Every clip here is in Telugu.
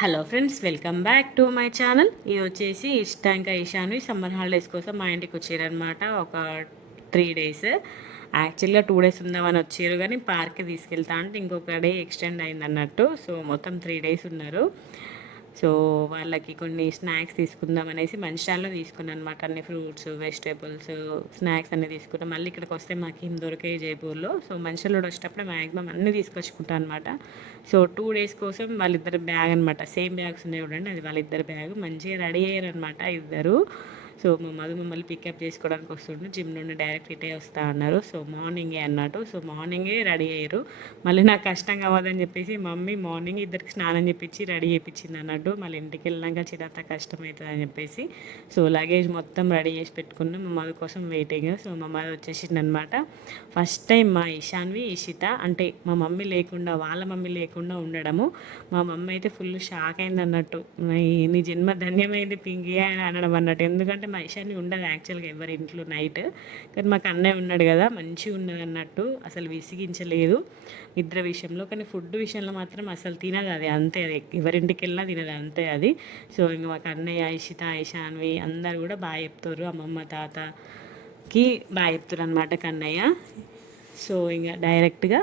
Hello friends, welcome back to my channel. ఇది వచ్చేసి ఇష్టాంక ఈశాన్వి సమ్మర్ హాలిడేస్ కోసం మా ఇంటికి వచ్చారనమాట. ఒక 3 డేస్. యాక్చువల్గా 2 డేస్ ఉందామని వచ్చారు, కానీ పార్క్కి తీసుకెళ్తా అంటే ఇంకొక డే ఎక్స్టెండ్ అయింది అన్నట్టు. సో మొత్తం 3 డేస్ ఉన్నారు. సో వాళ్ళకి కొన్ని స్నాక్స్ తీసుకుందాం అనేసి మంచిర్యాలలో తీసుకున్నాను అనమాట. అన్ని ఫ్రూట్స్, వెజిటేబుల్స్, స్నాక్స్ అన్నీ తీసుకున్నాం. మళ్ళీ ఇక్కడికి వస్తే మాకు ఏం దొరికాయి జైపూర్లో. సో మంచిర్యాలలో వచ్చేటప్పుడు మ్యాక్సిమం అన్నీ తీసుకొచ్చుకుంటాను అనమాట. సో 2 డేస్ కోసం వాళ్ళిద్దరు బ్యాగ్ అనమాట. సేమ్ బ్యాగ్స్ ఉన్నాయి చూడండి, అది వాళ్ళిద్దరు బ్యాగ్. మంచిగా రెడీ అయ్యారు అనమాట ఇద్దరు. సో మా మధు మమ్మల్ని పికప్ చేసుకోవడానికి వస్తుండే, జిమ్ నుండి డైరెక్ట్ ఇటే వస్తా అన్నారు. సో మార్నింగే అన్నట్టు. సో మార్నింగే రెడీ అయ్యారు. మళ్ళీ నాకు కష్టం కావద్దని చెప్పేసి మమ్మీ మార్నింగ్ ఇద్దరికి స్నానం చేపించి రెడీ చేయించింది అన్నట్టు. మళ్ళీ ఇంటికి వెళ్ళాక చిరంత కష్టమవుతుంది అని చెప్పేసి సో లగేజ్ మొత్తం రెడీ చేసి పెట్టుకున్నాం. మా మధు కోసం వెయిటింగ్. సో మా మధు వచ్చేసింది అనమాట. ఫస్ట్ టైం మా ఇషాన్వి, ఇషిత అంటే మా మమ్మీ లేకుండా, వాళ్ళ మమ్మీ లేకుండా ఉండడము. మా మమ్మీ అయితే ఫుల్ షాక్ అయింది అన్నట్టు. నీ జన్మ ధన్యమైంది పింకీ అని అనడం అన్నట్టు. ఎందుకంటే మా ఇషాన్ని ఉండదు యాక్చువల్గా ఎవరి ఇంట్లో నైట్, కానీ మాకు అన్నయ్య ఉన్నాడు కదా, మంచిగా ఉన్నది అన్నట్టు. అసలు విసిగించలేదు నిద్ర విషయంలో. కానీ ఫుడ్ విషయంలో మాత్రం అసలు తినదు అది, అంతే. అది ఎవరింటికి వెళ్ళినా తినదు, అంతే అది. సో ఇంకా మాకు అన్నయ్య, ఇషిత, ఇషాన్వి అందరు కూడా బాగా చెప్తారు. అమ్మమ్మ తాతకి బాగా చెప్తారు అనమాట కన్నయ్య. సో ఇంకా డైరెక్ట్గా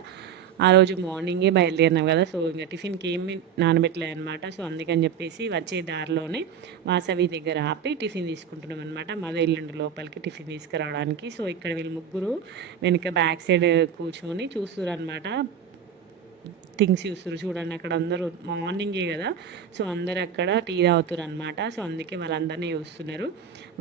ఆ రోజు మార్నింగే బయలుదేరినాం కదా. సో ఇంకా టిఫిన్కి ఏమి నానబెట్టలేదు అనమాట. సో అందుకని చెప్పేసి వచ్చే దారిలోనే వాసవి దగ్గర ఆపి టిఫిన్ తీసుకుంటున్నాం అనమాట. మద ఇల్లుండి లోపలికి టిఫిన్ తీసుకురావడానికి. సో ఇక్కడ వీళ్ళు ముగ్గురు వెనుక బ్యాక్ సైడ్ కూర్చొని చూస్తున్నారు అనమాట. థింగ్స్ చూస్తారు చూడండి, అక్కడ అందరూ మార్నింగే కదా. సో అందరు అక్కడ టీ తాగుతారు అనమాట. సో అందుకే వాళ్ళందరినీ చూస్తున్నారు.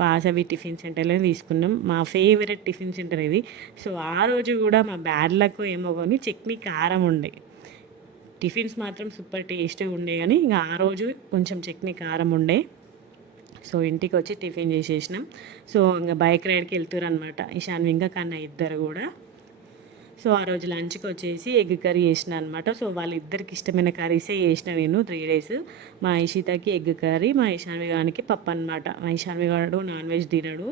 వాసవి టిఫిన్ సెంటర్లో తీసుకున్నాం. మా ఫేవరెట్ టిఫిన్ సెంటర్ ఇది. సో ఆ రోజు కూడా మా బ్యాడ్ లక్ ఏమో కానీ చట్నీ కారం ఉండే. టిఫిన్స్ మాత్రం సూపర్ టేస్ట్గా ఉండే, కానీ ఇంకా ఆ రోజు కొంచెం చట్నీ కారం ఉండే. సో ఇంటికి వచ్చి టిఫిన్ చేసేసినాం. సో ఇంకా బైక్ రైడ్కి వెళ్తున్నారు అనమాట ఇషాన్ ఇంకా కన్నా ఇద్దరు కూడా. సో ఆ రోజు లంచ్కి వచ్చేసి ఎగ్ కర్రీ చేసిన అనమాట. సో వాళ్ళిద్దరికి ఇష్టమైన కర్రీసే చేసిన నేను 3 డేస్. మా ఇషితకి ఎగ్ కర్రీ, మా ఇషాన్వి గానికి పప్పు అనమాట. మా ఇషాన్వి గాడు నాన్ వెజ్ తినడు.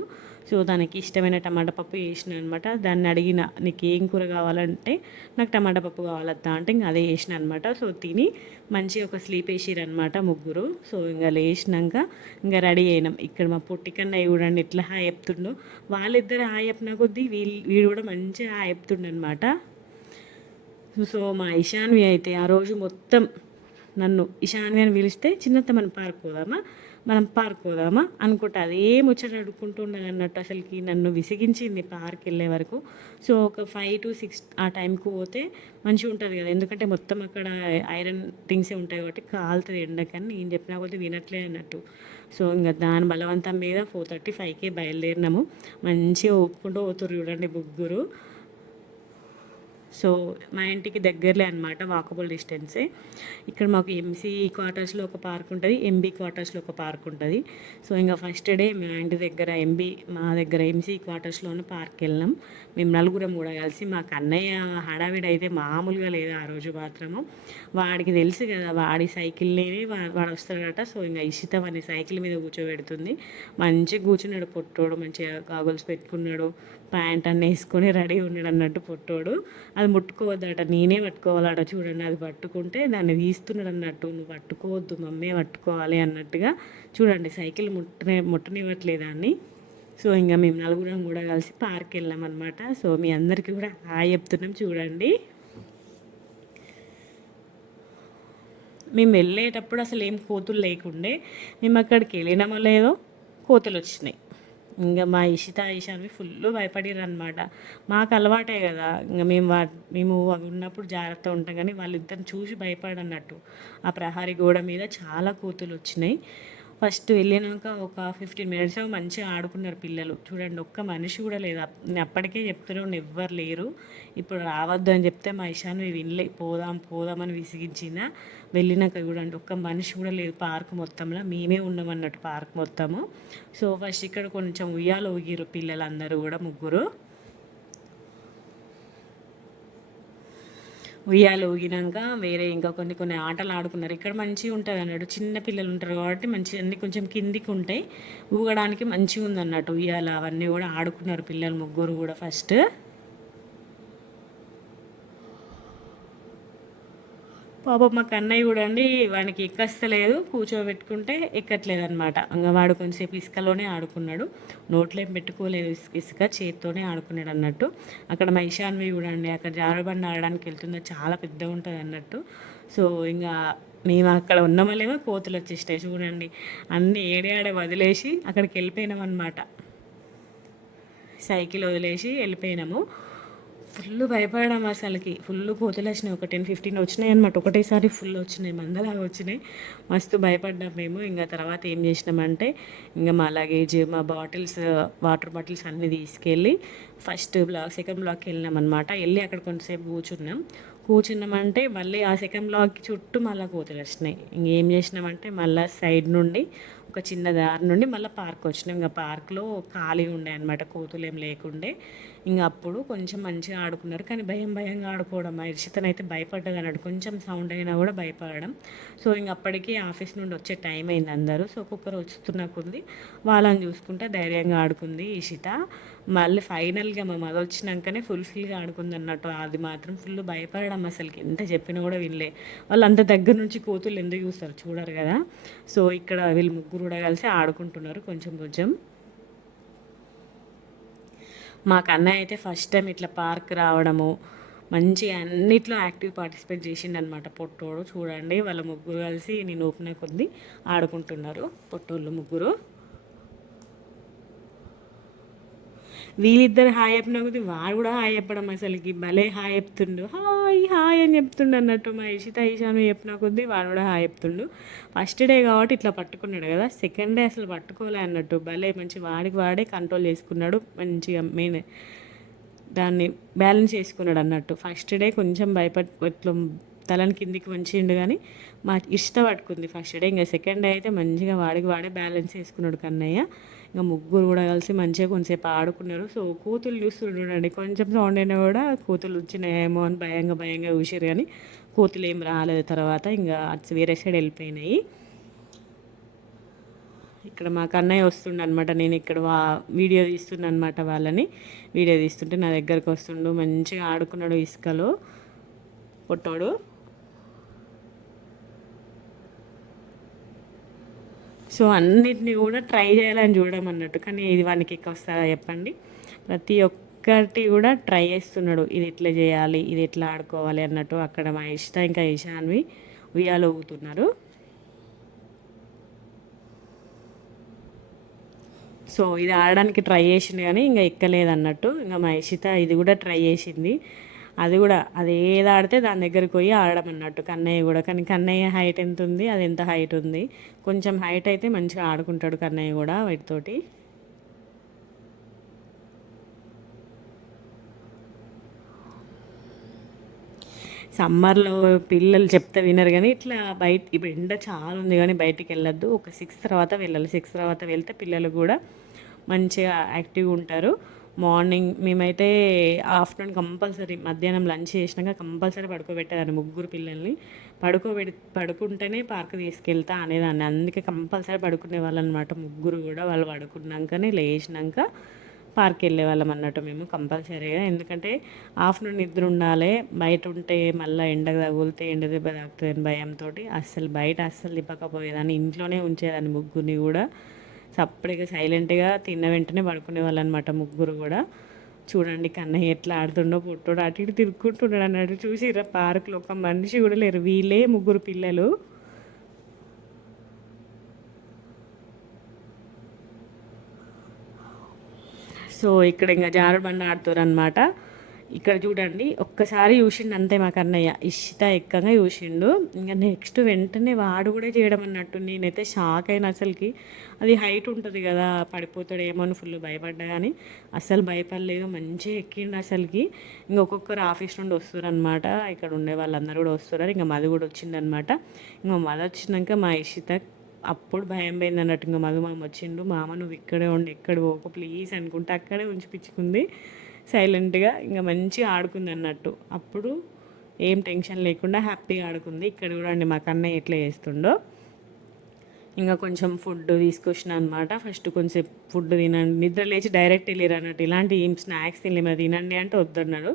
సో దానికి ఇష్టమైన టమాటా పప్పు చేసిన అనమాట. దాన్ని అడిగిన, నీకు ఏం కూర కావాలంటే నాకు టమాటా పప్పు కావాలద్దా అంటే ఇంకా అదే చేసిన అనమాట. సో తిని మంచిగా ఒక స్లీప్ వేసిరనమాట ముగ్గురు. సో ఇంకా లేచినాక ఇంకా రెడీ అయినాం. ఇక్కడ మా పొట్టికన్నా చూడండి ఎట్లా హాయ్ చెప్తుండో. వాళ్ళిద్దరు హాయ్ చెప్పిన కొద్దీ వీడు కూడా మంచిగా హాయ్ చెప్తుండనమాట. సో మా ఇషాన్వి అయితే ఆ రోజు మొత్తం నన్ను ఇషాన్వి అని పిలిస్తే, చిన్నత్త మనం పార్క్ పోదామా అనుకుంటా అదే ముచ్చట అడుక్కుంటూ ఉన్నది అన్నట్టు. అసలుకి నన్ను విసిగించింది పార్క్ వెళ్ళే వరకు. సో ఒక 5 to 6 ఆ టైంకి పోతే మంచిగా ఉంటుంది కదా, ఎందుకంటే మొత్తం అక్కడ ఐరన్ థింగ్సే ఉంటాయి కాబట్టి కాలుతుంది ఎండకని నేను చెప్పినా కొద్ది వినట్లే అన్నట్టు. సో ఇంకా దాని బలవంతం మీద 4:35కే బయలుదేరినాము. మంచిగా ఒప్పుకుంటూ పోతుర్రు చూడండి ముగ్గురు. సో మా ఇంటికి దగ్గరలే అనమాట, వాకబుల్ డిస్టెన్సే. ఇక్కడ మాకు ఎంసీ క్వార్టర్స్లో ఒక పార్క్ ఉంటుంది, ఎంబీ క్వార్టర్స్లో ఒక పార్క్ ఉంటుంది. సో ఇంకా ఫస్ట్ డే మా ఇంటి దగ్గర మా దగ్గర ఎంసీ క్వార్టర్స్లోనే పార్క్కి వెళ్ళాం. మేము నలుగురం కూడా కలిసి. మా కన్నయ్య హడావిడి అయితే మామూలుగా లేదు ఆ రోజు మాత్రము. వాడికి తెలుసు కదా, వాడి సైకిల్లోనే వాడు వస్తాడట. సో ఇంకా ఇషితం అనే సైకిల్ మీద కూర్చోబెడుతుంది. మంచిగా కూర్చున్నాడు పొట్టోడు, మంచిగా గాగుల్స్ పెట్టుకున్నాడు, ప్యాంట్ అన్నీ వేసుకొని రెడీ ఉన్నాడు అన్నట్టు పొట్టోడు. అది ముట్టుకోవద్దట, నేనే పట్టుకోవాలట. చూడండి, అది పట్టుకుంటే దాన్ని తీస్తున్నాడు అన్నట్టు. నువ్వు పట్టుకోవద్దు, మమ్మీ పట్టుకోవాలి అన్నట్టుగా. చూడండి, సైకిల్ ముట్టనివ్వట్లేదు దాన్ని. సో ఇంకా మేము నలుగురం కూడా కలిసి పార్క్ వెళ్ళామన్నమాట. సో మీ అందరికీ కూడా హాయ్ చెప్తున్నాం చూడండి. మేము వెళ్ళేటప్పుడు అసలు ఏం కోతులు లేకుండే. మేము అక్కడికి వెళ్ళినామో లేదో కోతులు వచ్చినాయి. ఇంకా మా ఇషాన్వి ఫుల్ భయపడిర్రు అనమాట. మాకు అలవాటే కదా, ఇంకా మేము అవి ఉన్నప్పుడు జాగ్రత్త ఉంటాం, కానీ వాళ్ళిద్దరిని చూసి భయపడన్నట్టు. ఆ ప్రహారీ గోడ మీద చాలా కోతులు వచ్చినాయి. ఫస్ట్ వెళ్ళినాక ఒక 15 minutes మంచిగా ఆడుకున్నారు పిల్లలు. చూడండి, ఒక్క మనిషి కూడా లేదు. నేను అప్పటికే చెప్తున్నాను ఎవ్వరు లేరు, ఇప్పుడు రావద్దు అని చెప్తే మా ఇషాను వినలే. పోదామని విసిగించిన. వెళ్ళినాక చూడండి, ఒక్క మనిషి కూడా లేదు పార్క్ మొత్తంలో. మేమే ఉన్నాం అన్నట్టు పార్క్ మొత్తము. సో ఫస్ట్ ఇక్కడ కొంచెం ఉయ్యాలు ఊగిరు పిల్లలందరూ కూడా, ముగ్గురు. ఉయ్యాలు ఊగినాక వేరే ఇంకా కొన్ని ఆటలు ఆడుకున్నారు. ఇక్కడ మంచిగా ఉంటుంది అన్నట్టు, చిన్న పిల్లలు ఉంటారు కాబట్టి మంచిగా అన్నీ కొంచెం కిందికి ఉంటాయి, ఊగడానికి మంచిగా ఉంది అన్నట్టు. ఉయ్యాల అవన్నీ కూడా ఆడుకున్నారు పిల్లలు ముగ్గురు కూడా ఫస్ట్. పాపం మా కన్నయ్య కూడా అండి వానికి ఎక్కస్తలేదు, కూర్చోబెట్టుకుంటే ఎక్కట్లేదు అనమాట. ఇంకా వాడు కొంచెంసేపు ఇసుకలోనే ఆడుకున్నాడు, నోట్లో ఏం పెట్టుకోలేదు, ఇసుక చేతితోనే ఆడుకున్నాడు అన్నట్టు. అక్కడ మా ఇషాన్వి కూడా అండి అక్కడ జారుబండ ఆడడానికి వెళ్తుంది, చాలా పెద్దగా ఉంటుంది అన్నట్టు. సో ఇంకా మేము అక్కడ ఉన్నామలేమో కోతులు వచ్చేస్తాయి చూడండి, అన్నీ ఏడే ఆడే వదిలేసి అక్కడికి వెళ్ళిపోయినాం అనమాట. సైకిల్ వదిలేసి వెళ్ళిపోయినాము. ఫుల్ భయపడడం అసలుకి, ఫుల్ కోతులు వచ్చినాయి, ఒక 10-15 వచ్చినాయి అనమాట, ఒకటేసారి ఫుల్ వచ్చినాయి, మందలాగా వచ్చినాయి. మస్తు భయపడ్డాం మేము. ఇంకా తర్వాత ఏం చేసినామంటే ఇంకా మా లగేజ్, మా బాటిల్స్, వాటర్ బాటిల్స్ అన్నీ తీసుకెళ్ళి ఫస్ట్ బ్లాక్, సెకండ్ బ్లాక్కి వెళ్ళినాం అనమాట. వెళ్ళి అక్కడ కొంతసేపు కూర్చున్నామంటే మళ్ళీ ఆ సెకండ్ బ్లాక్ చుట్టూ మళ్ళీ కోతులు వచ్చినాయి. ఇంకేం చేసినామంటే మళ్ళీ సైడ్ నుండి ఒక చిన్న దారి నుండి మళ్ళీ పార్క్ వచ్చినాం. ఇంకా పార్క్లో ఖాళీ ఉండే అనమాట, కోతులు ఏం లేకుండే. ఇంకా అప్పుడు కొంచెం మంచిగా ఆడుకున్నారు, కానీ భయంగా ఆడుకోవడం. మా ఇర్షితనైతే భయపడ్డది అన్నాడు, కొంచెం సౌండ్ అయినా కూడా భయపడడం. సో ఇంక అప్పటికి ఆఫీస్ నుండి వచ్చే టైం అయింది అందరూ. సో ఒక్కొక్కరు వస్తున్న కొద్ది వాళ్ళని చూసుకుంటే ధైర్యంగా ఆడుకుంది ఇషిత. మళ్ళీ ఫైనల్గా మా మదర్ వచ్చినాకనే ఫుల్ఫిల్గా ఆడుకుంది అన్నట్టు. అది మాత్రం ఫుల్ భయపడడం, అసలుకి ఎంత చెప్పినా కూడా వినలే. వాళ్ళు అంత దగ్గర నుంచి కోతులు ఎందుకు చూస్తారు, చూడరు కదా. సో ఇక్కడ వీళ్ళు ముగ్గురు కూడా కలిసి ఆడుకుంటున్నారు కొంచెం కొంచెం. మా కన్నయ్య అయితే ఫస్ట్ టైం ఇట్లా పార్క్ రావడము, మంచిగా అన్నిట్లో యాక్టివ్ పార్టిసిపేట్ చేసిండనమాట పొట్టోడు. చూడండి వాళ్ళ ముగ్గురు కలిసి నేను ఊపిన కొద్దీ ఆడుకుంటున్నారు పొట్టోళ్ళు ముగ్గురు. వీళ్ళిద్దరు హాయ్ చెప్పిన కొద్దీ వాడు కూడా హాయ్ చెప్పడం, అసలుకి భలే హాయ్ చెప్తుండు, హాయ్ హాయ్ అని చెప్తుండు అన్నట్టు. మా ఇషిత ఈశాను చెప్పిన కొద్దీ వాడు కూడా హాయ్ చెప్తుండు. ఫస్ట్ డే కాబట్టి ఇట్లా పట్టుకున్నాడు కదా, సెకండ్ డే అసలు పట్టుకోలే అన్నట్టు. భలే మంచి వాడికి వాడే కంట్రోల్ చేసుకున్నాడు మంచిగా, మెయిన్ దాన్ని బ్యాలెన్స్ చేసుకున్నాడు అన్నట్టు. ఫస్ట్ డే కొంచెం ఇట్లా తలని కిందికి వంచిండు, కానీ మా ఇష్టం పట్టుకుంది ఫస్ట్ డే. ఇంకా సెకండ్ డే అయితే మంచిగా వాడికి వాడే బ్యాలెన్స్ చేసుకున్నాడు కన్నయ్య. ఇంకా ముగ్గురు కూడా కలిసి మంచిగా కొంచెంసేపు ఆడుకున్నారు. సో కూతులు చూస్తుండండి, కొంచెం సౌండ్ అయినా కూడా కూతులు వచ్చినాయేమో అని భయంగా చూసారు, కానీ కూతులు ఏం రాలేదు. తర్వాత ఇంకా వేరే సైడ్ వెళ్ళిపోయినాయి. ఇక్కడ మా కన్నయ్య వస్తుండ అనమాట, నేను ఇక్కడ వీడియో తీస్తున్నా అనమాట. వాళ్ళని వీడియో తీస్తుంటే నా దగ్గరకు వస్తుండు, మంచిగా ఆడుకున్నాడు ఇసుకలో పొట్టోడు. సో అన్నిటిని కూడా ట్రై చేయాలని చూడడం అన్నట్టు, కానీ ఇది వానికి ఎక్కువ వస్తుందా చెప్పండి. ప్రతి ఒక్కటి కూడా ట్రై చేస్తున్నాడు, ఇది ఎట్లా చేయాలి, ఇది ఎట్లా ఆడుకోవాలి అన్నట్టు. అక్కడ మా ఇంకా ఇషాన్వి ఉయ్యాలు ఊగుతున్నారు. సో ఇది ఆడడానికి ట్రై చేసింది కానీ ఇంకా ఎక్కలేదు అన్నట్టు. ఇంకా మా ఇషిత ఇది కూడా ట్రై చేసింది, అది కూడా అది ఏది ఆడితే దాని దగ్గరికి పోయి ఆడడం అన్నట్టు. కన్నయ్య కూడా, కానీ కన్నయ్య హైట్ ఎంత ఉంది, అది ఎంత హైట్ ఉంది, కొంచెం హైట్ అయితే మంచిగా ఆడుకుంటాడు కన్నయ్య కూడా వాటితోటి. సమ్మర్లో పిల్లలు చెప్తే వినరు, కానీ ఇట్లా బయట ఇప్పుడు ఎండ చాలా ఉంది కానీ బయటికి వెళ్ళొద్దు. ఒక 6 తర్వాత వెళ్ళాలి, 6 తర్వాత వెళ్తే పిల్లలు కూడా మంచిగా యాక్టివ్గా ఉంటారు. మార్నింగ్ మేమైతే ఆఫ్టర్నూన్ కంపల్సరీ, మధ్యాహ్నం లంచ్ చేసినాక కంపల్సరీ పడుకోబెట్టేదాన్ని ముగ్గురు పిల్లల్ని. పడుకుంటేనే పార్క్ తీసుకెళ్తా అనేదాన్ని, అందుకే కంపల్సరీ పడుకునే వాళ్ళు అనమాట ముగ్గురు కూడా. వాళ్ళు పడుకున్నాకనే లేచినాక పార్క్ వెళ్ళే వాళ్ళం అన్నట్టు మేము కంపల్సరీగా. ఎందుకంటే ఆఫ్టర్నూన్ నిద్ర ఉండాలి, బయట ఉంటే మళ్ళీ ఎండకు తగులితే ఎండ దెబ్బ తాకుతుంది భయంతో బయట అస్సలు తిప్పకపోయేదాన్ని, ఇంట్లోనే ఉంచేదాన్ని ముగ్గురిని కూడా. సపరేట్గా సైలెంట్గా తిన్న వెంటనే పడుకునే వాళ్ళు అనమాట ముగ్గురు కూడా. చూడండి కన్నయ్య ఎట్లా ఆడుతుండో, పుట్టోడు అటు ఇటు తిరుక్కుంటున్నాడు అన్నట్టు. చూసిరా పార్కులో ఒక మనిషి కూడా లేరు, వీళ్ళే ముగ్గురు పిల్లలు. సో ఇక్కడ ఇంకా జారుబండ ఆడుతారు అనమాట. ఇక్కడ చూడండి ఒక్కసారి చూసిండు అంతే మా కన్నయ్య, ఇష్ట ఎక్కగా చూసిండు. ఇంకా నెక్స్ట్ వెంటనే వాడు కూడా చేయడం అన్నట్టు. నేనైతే షాక్ అయిన అసలుకి. అది హైట్ ఉంటుంది కదా, పడిపోతాడేమో అని ఫుల్ భయపడ్డా, కానీ అస్సలు భయపడలేదు, మంచిగా ఎక్కిండు అసలుకి. ఇంకొకరు ఆఫీస్ నుండి వస్తారనమాట, ఇక్కడ ఉండే వాళ్ళందరూ కూడా వస్తున్నారు. ఇంకా మధు కూడా వచ్చిందనమాట. ఇంకా మధు వచ్చినాక మా ఇషిత అప్పుడు భయం పోయింది అన్నట్టు. ఇంకా మధు మామ వచ్చిండు, మామ నువ్వు ఇక్కడే ఉండి ఎక్కడ పోకు ప్లీజ్ అనుకుంటే అక్కడే ఉంచిపించుకుంది సైలెంట్గా. ఇంకా మంచిగా ఆడుకుంది అన్నట్టు. అప్పుడు ఏం టెన్షన్ లేకుండా హ్యాపీగా ఆడుకుంది. ఇక్కడ చూడండి మా కన్నయ్య ఎట్లా చేస్తుండో. ఇంకా కొంచెం ఫుడ్ తీసుకొచ్చిన అనమాట. ఫస్ట్ కొంచెం ఫుడ్ తినండి, నిద్ర లేచి డైరెక్ట్ వెళ్ళారు అన్నట్టు. ఇలాంటి ఏం స్నాక్స్ తినలేము, తినండి అంటే వద్దన్నారు.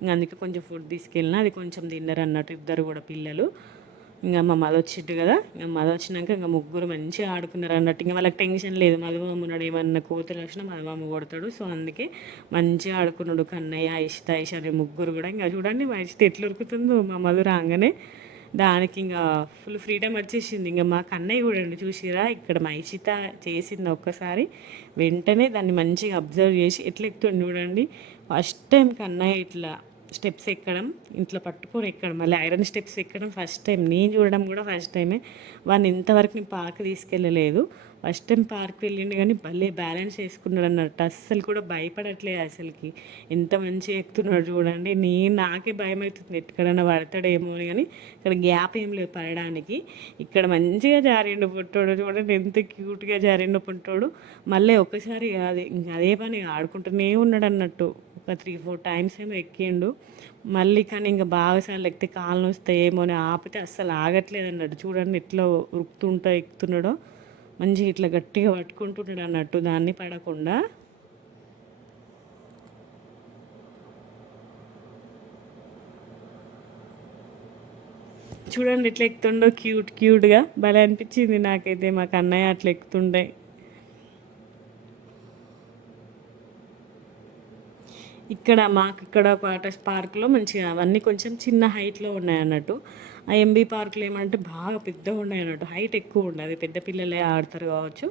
ఇంకా అందుకే కొంచెం ఫుడ్ తీసుకెళ్ళినా అది కొంచెం తిన్నారు అన్నట్టు ఇద్దరు కూడా పిల్లలు. ఇంకా మా మద వచ్చిట్టు కదా, ఇంకా మద వచ్చినాక ఇంకా ముగ్గురు మంచిగా ఆడుకున్నారు అన్నట్టు. ఇంకా వాళ్ళకి టెన్షన్ లేదు, మధుమామ ఉన్నాడు, ఏమన్నా కోతలు వచ్చినా మధుమామ కొడతాడు. సో అందుకే మంచిగా ఆడుకున్నాడు కన్నయ్య, ఇషిత, ఇషాని ముగ్గురు కూడా. ఇంకా చూడండి మా ఇషిత ఎట్లా ఉరుకుతుందో మా మధు రాగానే. దానికి ఇంకా ఫుల్ ఫ్రీడమ్ వచ్చేసింది. ఇంకా మా కన్నయ్య చూడండి, చూసిరా ఇక్కడ మా ఇషిత చేసింది ఒక్కసారి, వెంటనే దాన్ని మంచిగా అబ్జర్వ్ చేసి ఎట్లా ఎక్కుతుంది చూడండి. ఫస్ట్ టైం కన్నయ్య ఇట్లా స్టెప్స్ ఎక్కడం, ఇంట్లో పట్టుకొని ఎక్కడం, మళ్ళీ ఐరన్ స్టెప్స్ ఎక్కడం ఫస్ట్ టైం. నేను చూడడం కూడా ఫస్ట్ టైమే. వాడిని ఇంతవరకు నేను పార్క్ తీసుకెళ్ళలేదు. ఫస్ట్ టైం పార్క్ వెళ్ళిండు కానీ భలే బ్యాలెన్స్ చేసుకున్నాడు అన్నట్టు. అస్సలు కూడా భయపడట్లేదు అసలుకి. ఎంత మంచిగా ఎక్కుతున్నాడు చూడండి. నాకే భయం అవుతుంది ఎక్కడన్నా పడతాడేమో అని, కానీ ఇక్కడ గ్యాప్ ఏం లేదు పడడానికి. ఇక్కడ మంచిగా జారిండు పుట్టాడు చూడండి, ఎంత క్యూట్గా జారిండు పుట్టాడు. మళ్ళీ ఒక్కసారి కాదు, ఇంకా అదే పని ఆడుకుంటూనే ఉన్నాడు అన్నట్టు. ఒక 3-4 టైమ్స్ ఏమో ఎక్కిండు. మళ్ళీ కానీ ఇంకా బాగాసార్లు ఎక్కితే కాళ్ళు వస్తాయేమో అని ఆపితే అస్సలు ఆగట్లేదు అన్నట్టు. చూడండి ఎట్లా ఉరుకుతుంటా ఎక్కుతున్నాడో, మంచిగా ఇట్లా గట్టిగా పట్టుకుంటున్నాడు అన్నట్టు దాన్ని పడకుండా. చూడండి ఎట్లా ఎక్కుతుండో క్యూట్గా భలే అనిపించింది నాకైతే. మా కన్నయ్య అట్లా ఎక్కుతుండే. ఇక్కడ మాకు ఇక్కడ వాటర్ పార్క్లో మంచిగా అవన్నీ కొంచెం చిన్న హైట్లో ఉన్నాయి అన్నట్టు. ఆ ఎంబీ పార్క్లో ఏమంటే బాగా పెద్దగా ఉన్నాయి అన్నట్టు, హైట్ ఎక్కువ ఉండదు, పెద్ద పిల్లలే ఆడతారు కావచ్చు.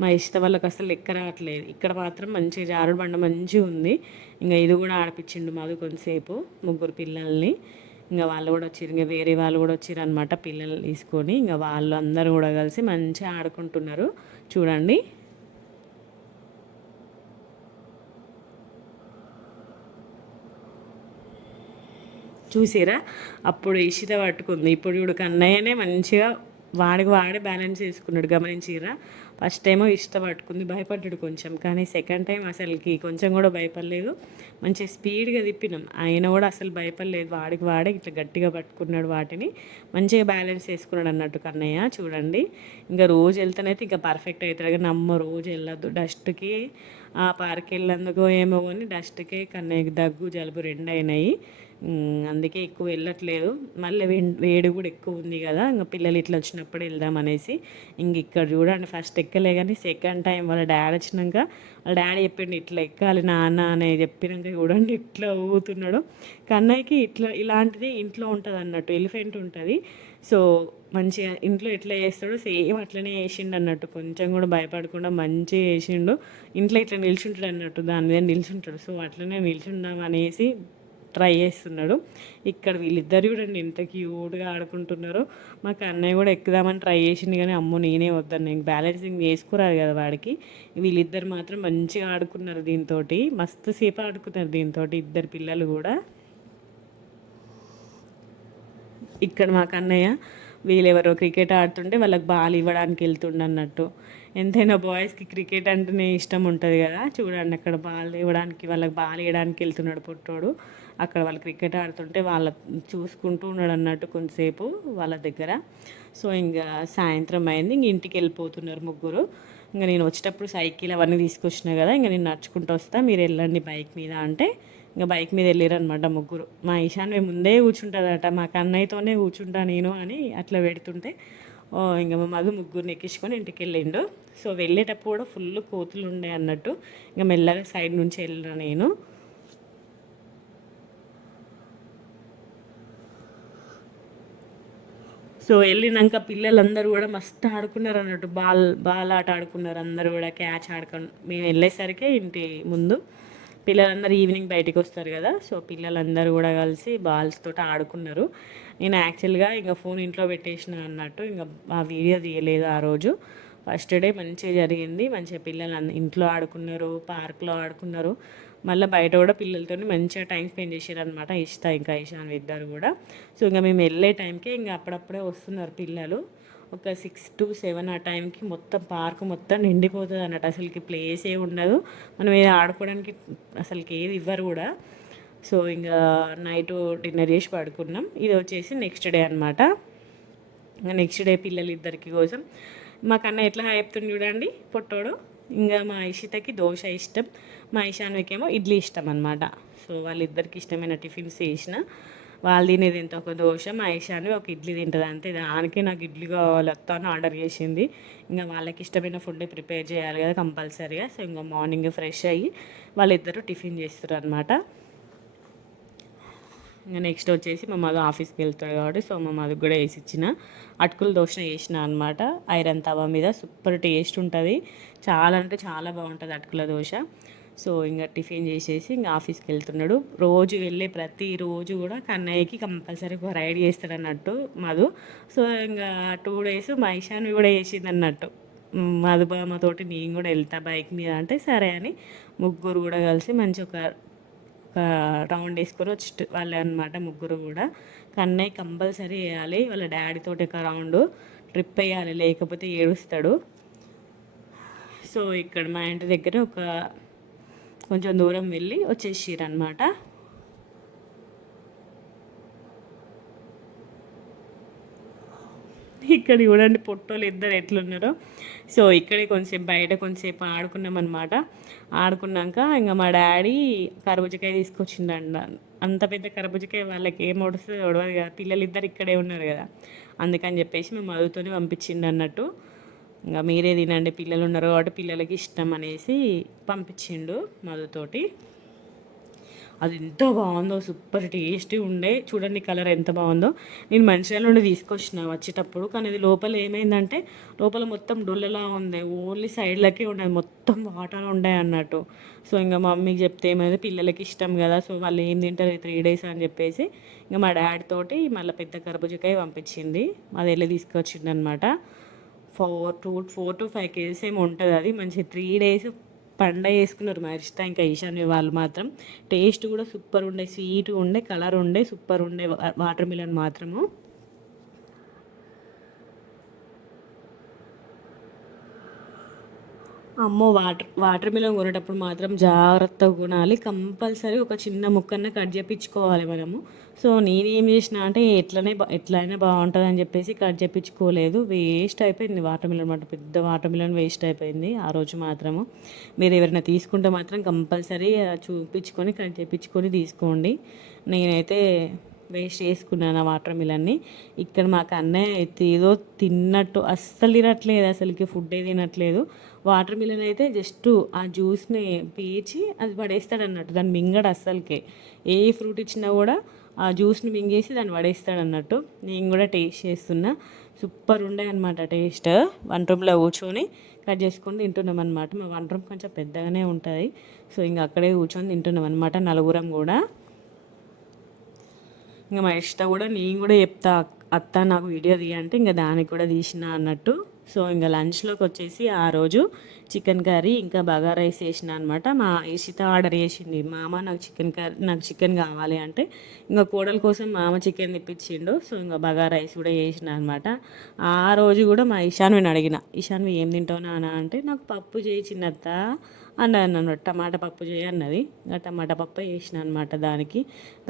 మా ఇష్ట వాళ్ళకి అసలు లెక్క రావట్లేదు. ఇక్కడ మాత్రం మంచిగా జారుడు బండ మంచిగా ఉంది. ఇంకా ఇది కూడా ఆడిపించిండు మాది కొంతసేపు, ముగ్గురు పిల్లల్ని. ఇంకా వాళ్ళు కూడా వచ్చారు, ఇంకా వేరే వాళ్ళు కూడా వచ్చారు అనమాట పిల్లలు తీసుకొని. ఇంకా వాళ్ళు అందరూ కూడా కలిసి మంచిగా ఆడుకుంటున్నారు చూడండి. చూసారా, అప్పుడు ఇషిత పట్టుకుంది, ఇప్పుడు చూడు కన్నయ్యనే మంచిగా వాడికి వాడే బ్యాలెన్స్ చేసుకున్నాడు. గమనించిరా, ఫస్ట్ టైమో ఇష్ట పట్టుకుంది, భయపడ్డాడు కొంచెం, కానీ సెకండ్ టైం అసలుకి కొంచెం కూడా భయపడలేదు. మంచిగా స్పీడ్గా తిప్పినాం, ఆయన కూడా అసలు భయపడలేదు, వాడికి వాడే ఇట్లా గట్టిగా పట్టుకున్నాడు వాటిని, మంచిగా బ్యాలెన్స్ చేసుకున్నాడు అన్నట్టు కన్నయ్య చూడండి. ఇంకా రోజు వెళ్తానైతే ఇంకా పర్ఫెక్ట్ అవుతాడు, కానీ అమ్మ రోజు వెళ్ళొద్దు డస్ట్కి. ఆ పార్క్ వెళ్ళేందుకో ఏమో కానీ డస్ట్కే కన్నయ్యకి దగ్గు జలుబు 2 అయినాయి. అందుకే ఎక్కువ వెళ్ళట్లేదు. మళ్ళీ వేడి కూడా ఎక్కువ ఉంది కదా, ఇంకా పిల్లలు ఇట్లా వచ్చినప్పుడు వెళ్దాం అనేసి. ఇంక ఇక్కడ చూడండి ఫస్ట్ ఎక్కలే, కానీ సెకండ్ టైం వాళ్ళ డాడీ వచ్చినాక వాళ్ళ డాడీ చెప్పిండు ఇట్లా ఎక్కాలి నాన్న అని చెప్పినాక చూడండి ఇట్లా ఊగుతున్నాడు. కన్నయ్యకి ఇట్లా ఇలాంటిది ఇంట్లో ఉంటుంది అన్నట్టు, ఎలిఫెంట్ ఉంటుంది. సో మంచిగా ఇంట్లో ఎట్లా చేస్తాడో సేమ్ అట్లనే వేసిండు అన్నట్టు, కొంచెం కూడా భయపడకుండా మంచిగా వేసిండు. ఇంట్లో ఇట్లా నిల్చుంటాడు అన్నట్టు, దాని మీద నిల్చుంటాడు. సో అట్లనే నిల్చుందాం అనేసి ట్రై చేస్తున్నాడు. ఇక్కడ వీళ్ళిద్దరు చూడండి ఎంత క్యూట్గా ఆడుకుంటున్నారో. మా అన్నయ్య కూడా ఎక్కుదామని ట్రై చేసింది, కానీ అమ్మో నేనే వద్దాను, నేను బ్యాలెన్సింగ్ చేసుకురాదు కదా వాడికి. వీళ్ళిద్దరు మాత్రం మంచిగా ఆడుకున్నారు దీంతో, మస్తు సేపు ఆడుకున్నారు దీంతో ఇద్దరు పిల్లలు కూడా. ఇక్కడ మా కన్నయ్య వీళ్ళెవరో క్రికెట్ ఆడుతుంటే వాళ్ళకి బాల్ ఇవ్వడానికి వెళ్తుండే అన్నట్టు. ఎంతైనా బాయ్స్కి క్రికెట్ అంటేనే ఇష్టం ఉంటుంది కదా. చూడండి అక్కడ బాల్ ఇవ్వడానికి, వాళ్ళకి బాల్ ఇవ్వడానికి వెళ్తున్నాడు పుట్టోడు. అక్కడ వాళ్ళు క్రికెట్ ఆడుతుంటే వాళ్ళ చూసుకుంటూ ఉన్నాడు అన్నట్టు కొంతసేపు వాళ్ళ దగ్గర. సో ఇంకా సాయంత్రం అయింది, ఇంక ఇంటికి వెళ్ళిపోతున్నారు ముగ్గురు. ఇంకా నేను వచ్చేటప్పుడు సైకిల్ అవన్నీ తీసుకొచ్చినా కదా, ఇంకా నేను నడుచుకుంటూ వస్తా, మీరు వెళ్ళండి బైక్ మీద అంటే ఇంకా బైక్ మీద వెళ్ళారు అనమాట ముగ్గురు. మా ఈశాన్వి ముందే కూర్చుంటుందట, మా కన్నయ్యతోనే కూర్చుంటా నేను అని అట్లా పెడుతుంటే ఇంకా మా మధు ముగ్గురిని ఎక్కించుకొని ఇంటికి వెళ్ళిండు. సో వెళ్ళేటప్పుడు కూడా ఫుల్ కోతులు ఉండే అన్నట్టు, ఇంకా మెల్లగా సైడ్ నుంచి వెళ్ళిన నేను. సో వెళ్ళినాక పిల్లలందరూ కూడా మస్తు ఆడుకున్నారు అన్నట్టు, బాల్ ఆట ఆడుకున్నారు అందరూ కూడా, క్యాచ్ ఆడుకొని. మేము వెళ్ళేసరికి ఇంటి ముందు పిల్లలందరూ ఈవినింగ్ బయటికి వస్తారు కదా, సో పిల్లలందరూ కూడా కలిసి బాల్స్ తోటి ఆడుకున్నారు. నేను యాక్చువల్గా ఇంకా ఫోన్ ఇంట్లో పెట్టేసిన అన్నట్టు, ఇంకా ఆ వీడియో తీయలేదు ఆ రోజు. ఫస్ట్ డే మంచిగా జరిగింది, మంచిగా పిల్లలు ఇంట్లో ఆడుకున్నారు, పార్క్లో ఆడుకున్నారు, మళ్ళీ బయట కూడా పిల్లలతో మంచిగా టైం స్పెండ్ చేశారు అనమాట ఇష్ట ఇంకా ఇషాన్ ఇద్దరు కూడా. సో ఇంకా మేము వెళ్ళే టైంకే ఇంకా అప్పుడప్పుడే వస్తున్నారు పిల్లలు, ఒక 6 to 7 ఆ టైంకి మొత్తం పార్క్ మొత్తం నిండిపోతుంది అన్నట్టు, అసలుకి ప్లేసే ఉండదు, మనం ఏది ఆడుకోవడానికి అసలుకి ఏది ఇవ్వరు కూడా. సో ఇంకా నైట్ డిన్నర్ చేసి పడుకున్నాం. ఇది వచ్చేసి నెక్స్ట్ డే అనమాట. ఇంకా నెక్స్ట్ డే పిల్లలు ఇద్దరికి కోసం మా కన్నా ఎట్లా చెప్తుంది చూడండి పొట్టోడు. ఇంకా మా ఇషితకి దోశ ఇష్టం, మా ఇషాన్వికేమో ఇడ్లీ ఇష్టం అనమాట. సో వాళ్ళిద్దరికి ఇష్టమైన టిఫిన్స్ చేసిన. వాళ్ళు తినేది ఇంత ఒక దోశ, మా ఐషాని ఒక ఇడ్లీ తింటుంది అంతే. దానికి నాకు ఇడ్లీ కావాలి అని ఆర్డర్ చేసింది. ఇంకా వాళ్ళకి ఇష్టమైన ఫుడ్ ప్రిపేర్ చేయాలి కదా కంపల్సరీగా. సో ఇంకా మార్నింగ్ ఫ్రెష్ అయ్యి వాళ్ళిద్దరూ టిఫిన్ చేస్తారు అనమాట. ఇంకా నెక్స్ట్ వచ్చేసి మా మధు ఆఫీస్కి వెళ్తాడు కాబట్టి సో మా మధుకు కూడా వేసి ఇచ్చిన అటుకుల దోశ వేసిన అనమాట. ఐరన్ తవా మీద సూపర్ టేస్ట్ ఉంటుంది. చాలా అంటే చాలా బాగుంటుంది అటుకుల దోశ. సో ఇంకా టిఫిన్ చేసేసి ఇంకా ఆఫీస్కి వెళ్తున్నాడు. రోజు వెళ్ళే ప్రతిరోజు కూడా కన్నయ్యకి కంపల్సరీ ఒక రైడ్ చేస్తాడు అన్నట్టు మధు. సో ఇంకా 2 days మా ఇషాన్వి కూడా వేసింది అన్నట్టు. మధుబామతోటి నేను కూడా వెళ్తా బైక్ మీద అంటే సరే అని ముగ్గురు కూడా కలిసి మంచి ఒక రౌండ్ వేసుకొని వచ్చి వాళ్ళే అనమాట ముగ్గురు కూడా. కన్నయ్య కంపల్సరీ వేయాలి, వాళ్ళ డాడీతో ఒక రౌండ్ ట్రిప్ వేయాలి, లేకపోతే ఏడుస్తాడు. సో ఇక్కడ మా ఇంటి దగ్గర ఒక కొంచెం దూరం వెళ్ళి వచ్చేసిర్రు అనమాట. ఇక్కడ చూడండి పొట్టోళ్ళు ఇద్దరు ఎట్లున్నారో. సో ఇక్కడే కొంచెంసేపు బయట కొంచెంసేపు ఆడుకున్నాం అనమాట. ఆడుకున్నాక ఇంకా మా డాడీ కర్బూజకాయ తీసుకొచ్చిండంట. అంత పెద్ద కర్బూజకాయ వాళ్ళకి ఏం ఒడుస్తుంది ఒడవదు కదా, పిల్లలు ఇద్దరు ఇక్కడే ఉన్నారు కదా, అందుకని చెప్పేసి మేము మధుతోనే పంపించిండు అన్నట్టు. ఇంకా మీరే తినండి పిల్లలు ఉన్నారు కాబట్టి పిల్లలకి ఇష్టం అనేసి పంపించిండు మధుతోటి. అది ఎంత బాగుందో, సూపర్ టేస్టీ ఉండే. చూడండి కలర్ ఎంత బాగుందో. నేను మంచిర్యాల నుండి తీసుకొచ్చిన వచ్చేటప్పుడు, కానీ ఇది లోపల ఏమైందంటే లోపల మొత్తం డొల్లలా ఉంది, ఓన్లీ సైడ్లకే ఉండేది, మొత్తం వాటర్ ఉండే అన్నట్టు. సో ఇంకా మా మమ్మీకి చెప్తే ఏమైంది, పిల్లలకి ఇష్టం కదా, సో వాళ్ళు ఏం తింటారు 3 days అని చెప్పేసి ఇంకా మా డాడీ తోటి మళ్ళీ పెద్ద కర్బూజకాయ పంపించింది. అది వెళ్ళి తీసుకొచ్చింది అనమాట. 4 to 5 kgs ఏమి ఉంటుంది అది. మంచి 3 days పండగ చేసుకున్నారు మా ఇష్టం ఇంకా ఈశాన్య వాళ్ళు మాత్రం. టేస్ట్ కూడా సూపర్ ఉండే, స్వీట్ ఉండే, కలర్ ఉండే, సూపర్ ఉండే వాటర్ మిలన్ మాత్రము. అమ్మో వాటర్ మిలన్ కొనేటప్పుడు మాత్రం జాగ్రత్తగా కొనాలి. కంపల్సరీ ఒక చిన్న ముక్కన్న కట్ చేయించుకోవాలి మనము. సో నేనేం చేసిన అంటే ఎట్లయినా బాగుంటుంది అని చెప్పేసి కట్ చేయించుకోలేదు. వేస్ట్ అయిపోయింది వాటర్ మిలన్ అనమాట. పెద్ద వాటర్ మిలన్ వేస్ట్ అయిపోయింది ఆ రోజు మాత్రము. మీరు ఎవరైనా తీసుకుంటే మాత్రం కంపల్సరీ చూపించుకొని కట్ చేయించుకొని తీసుకోండి. నేనైతే వేస్ట్ చేసుకున్నాను ఆ వాటర్ మిలన్ని. ఇక్కడ మాకు అన్నయ్య ఏదో తిన్నట్టు అస్సలు తినట్లేదు, అసలుకి ఫుడ్ తినట్లేదు. వాటర్ మిలన్ అయితే జస్ట్ ఆ జ్యూస్ని పీచి అది పడేస్తాడు అన్నట్టు, దాన్ని మింగడు అస్సలకే. ఏ ఫ్రూట్ ఇచ్చినా కూడా ఆ జ్యూస్ని మింగేసి దాన్ని పడేస్తాడు అన్నట్టు. నేను కూడా టేస్ట్ చేస్తున్నా, సూపర్ ఉండే అనమాట టేస్ట్. వన్ రూమ్లో కూర్చొని కట్ చేసుకొని తింటున్నాం అనమాట. మా వన్ రూమ్ కొంచెం పెద్దగానే ఉంటుంది. సో ఇంకా అక్కడే కూర్చొని తింటున్నాం అనమాట, నలుగురం కూడా. ఇంకా మా ఇష్ట కూడా నేను కూడా చెప్తా, అత్త నాకు వీడియో తీయంటే ఇంకా దానికి కూడా తీసిన అన్నట్టు. సో ఇంకా లంచ్లోకి వచ్చేసి ఆ రోజు చికెన్ కర్రీ ఇంకా బగారా రైస్ చేసిన అనమాట. మా ఇషిత ఆర్డర్ చేసింది, మామ నాకు చికెన్ కావాలి అంటే ఇంకా కోడల కోసం మామ చికెన్ తెప్పించిండు. సో ఇంకా బగారా రైస్ కూడా చేసిన అనమాట. ఆ రోజు కూడా మా ఇషాన్విని అడిగిన, ఇషాన్వి ఏం తింటావు నాన్న అంటే నాకు పప్పు చేయి చిన్నత్త అన్నది అన్నమాట. టమాటా పప్పు చేయి అన్నది. ఇంకా టమాటా పప్పు చేసిన అనమాట.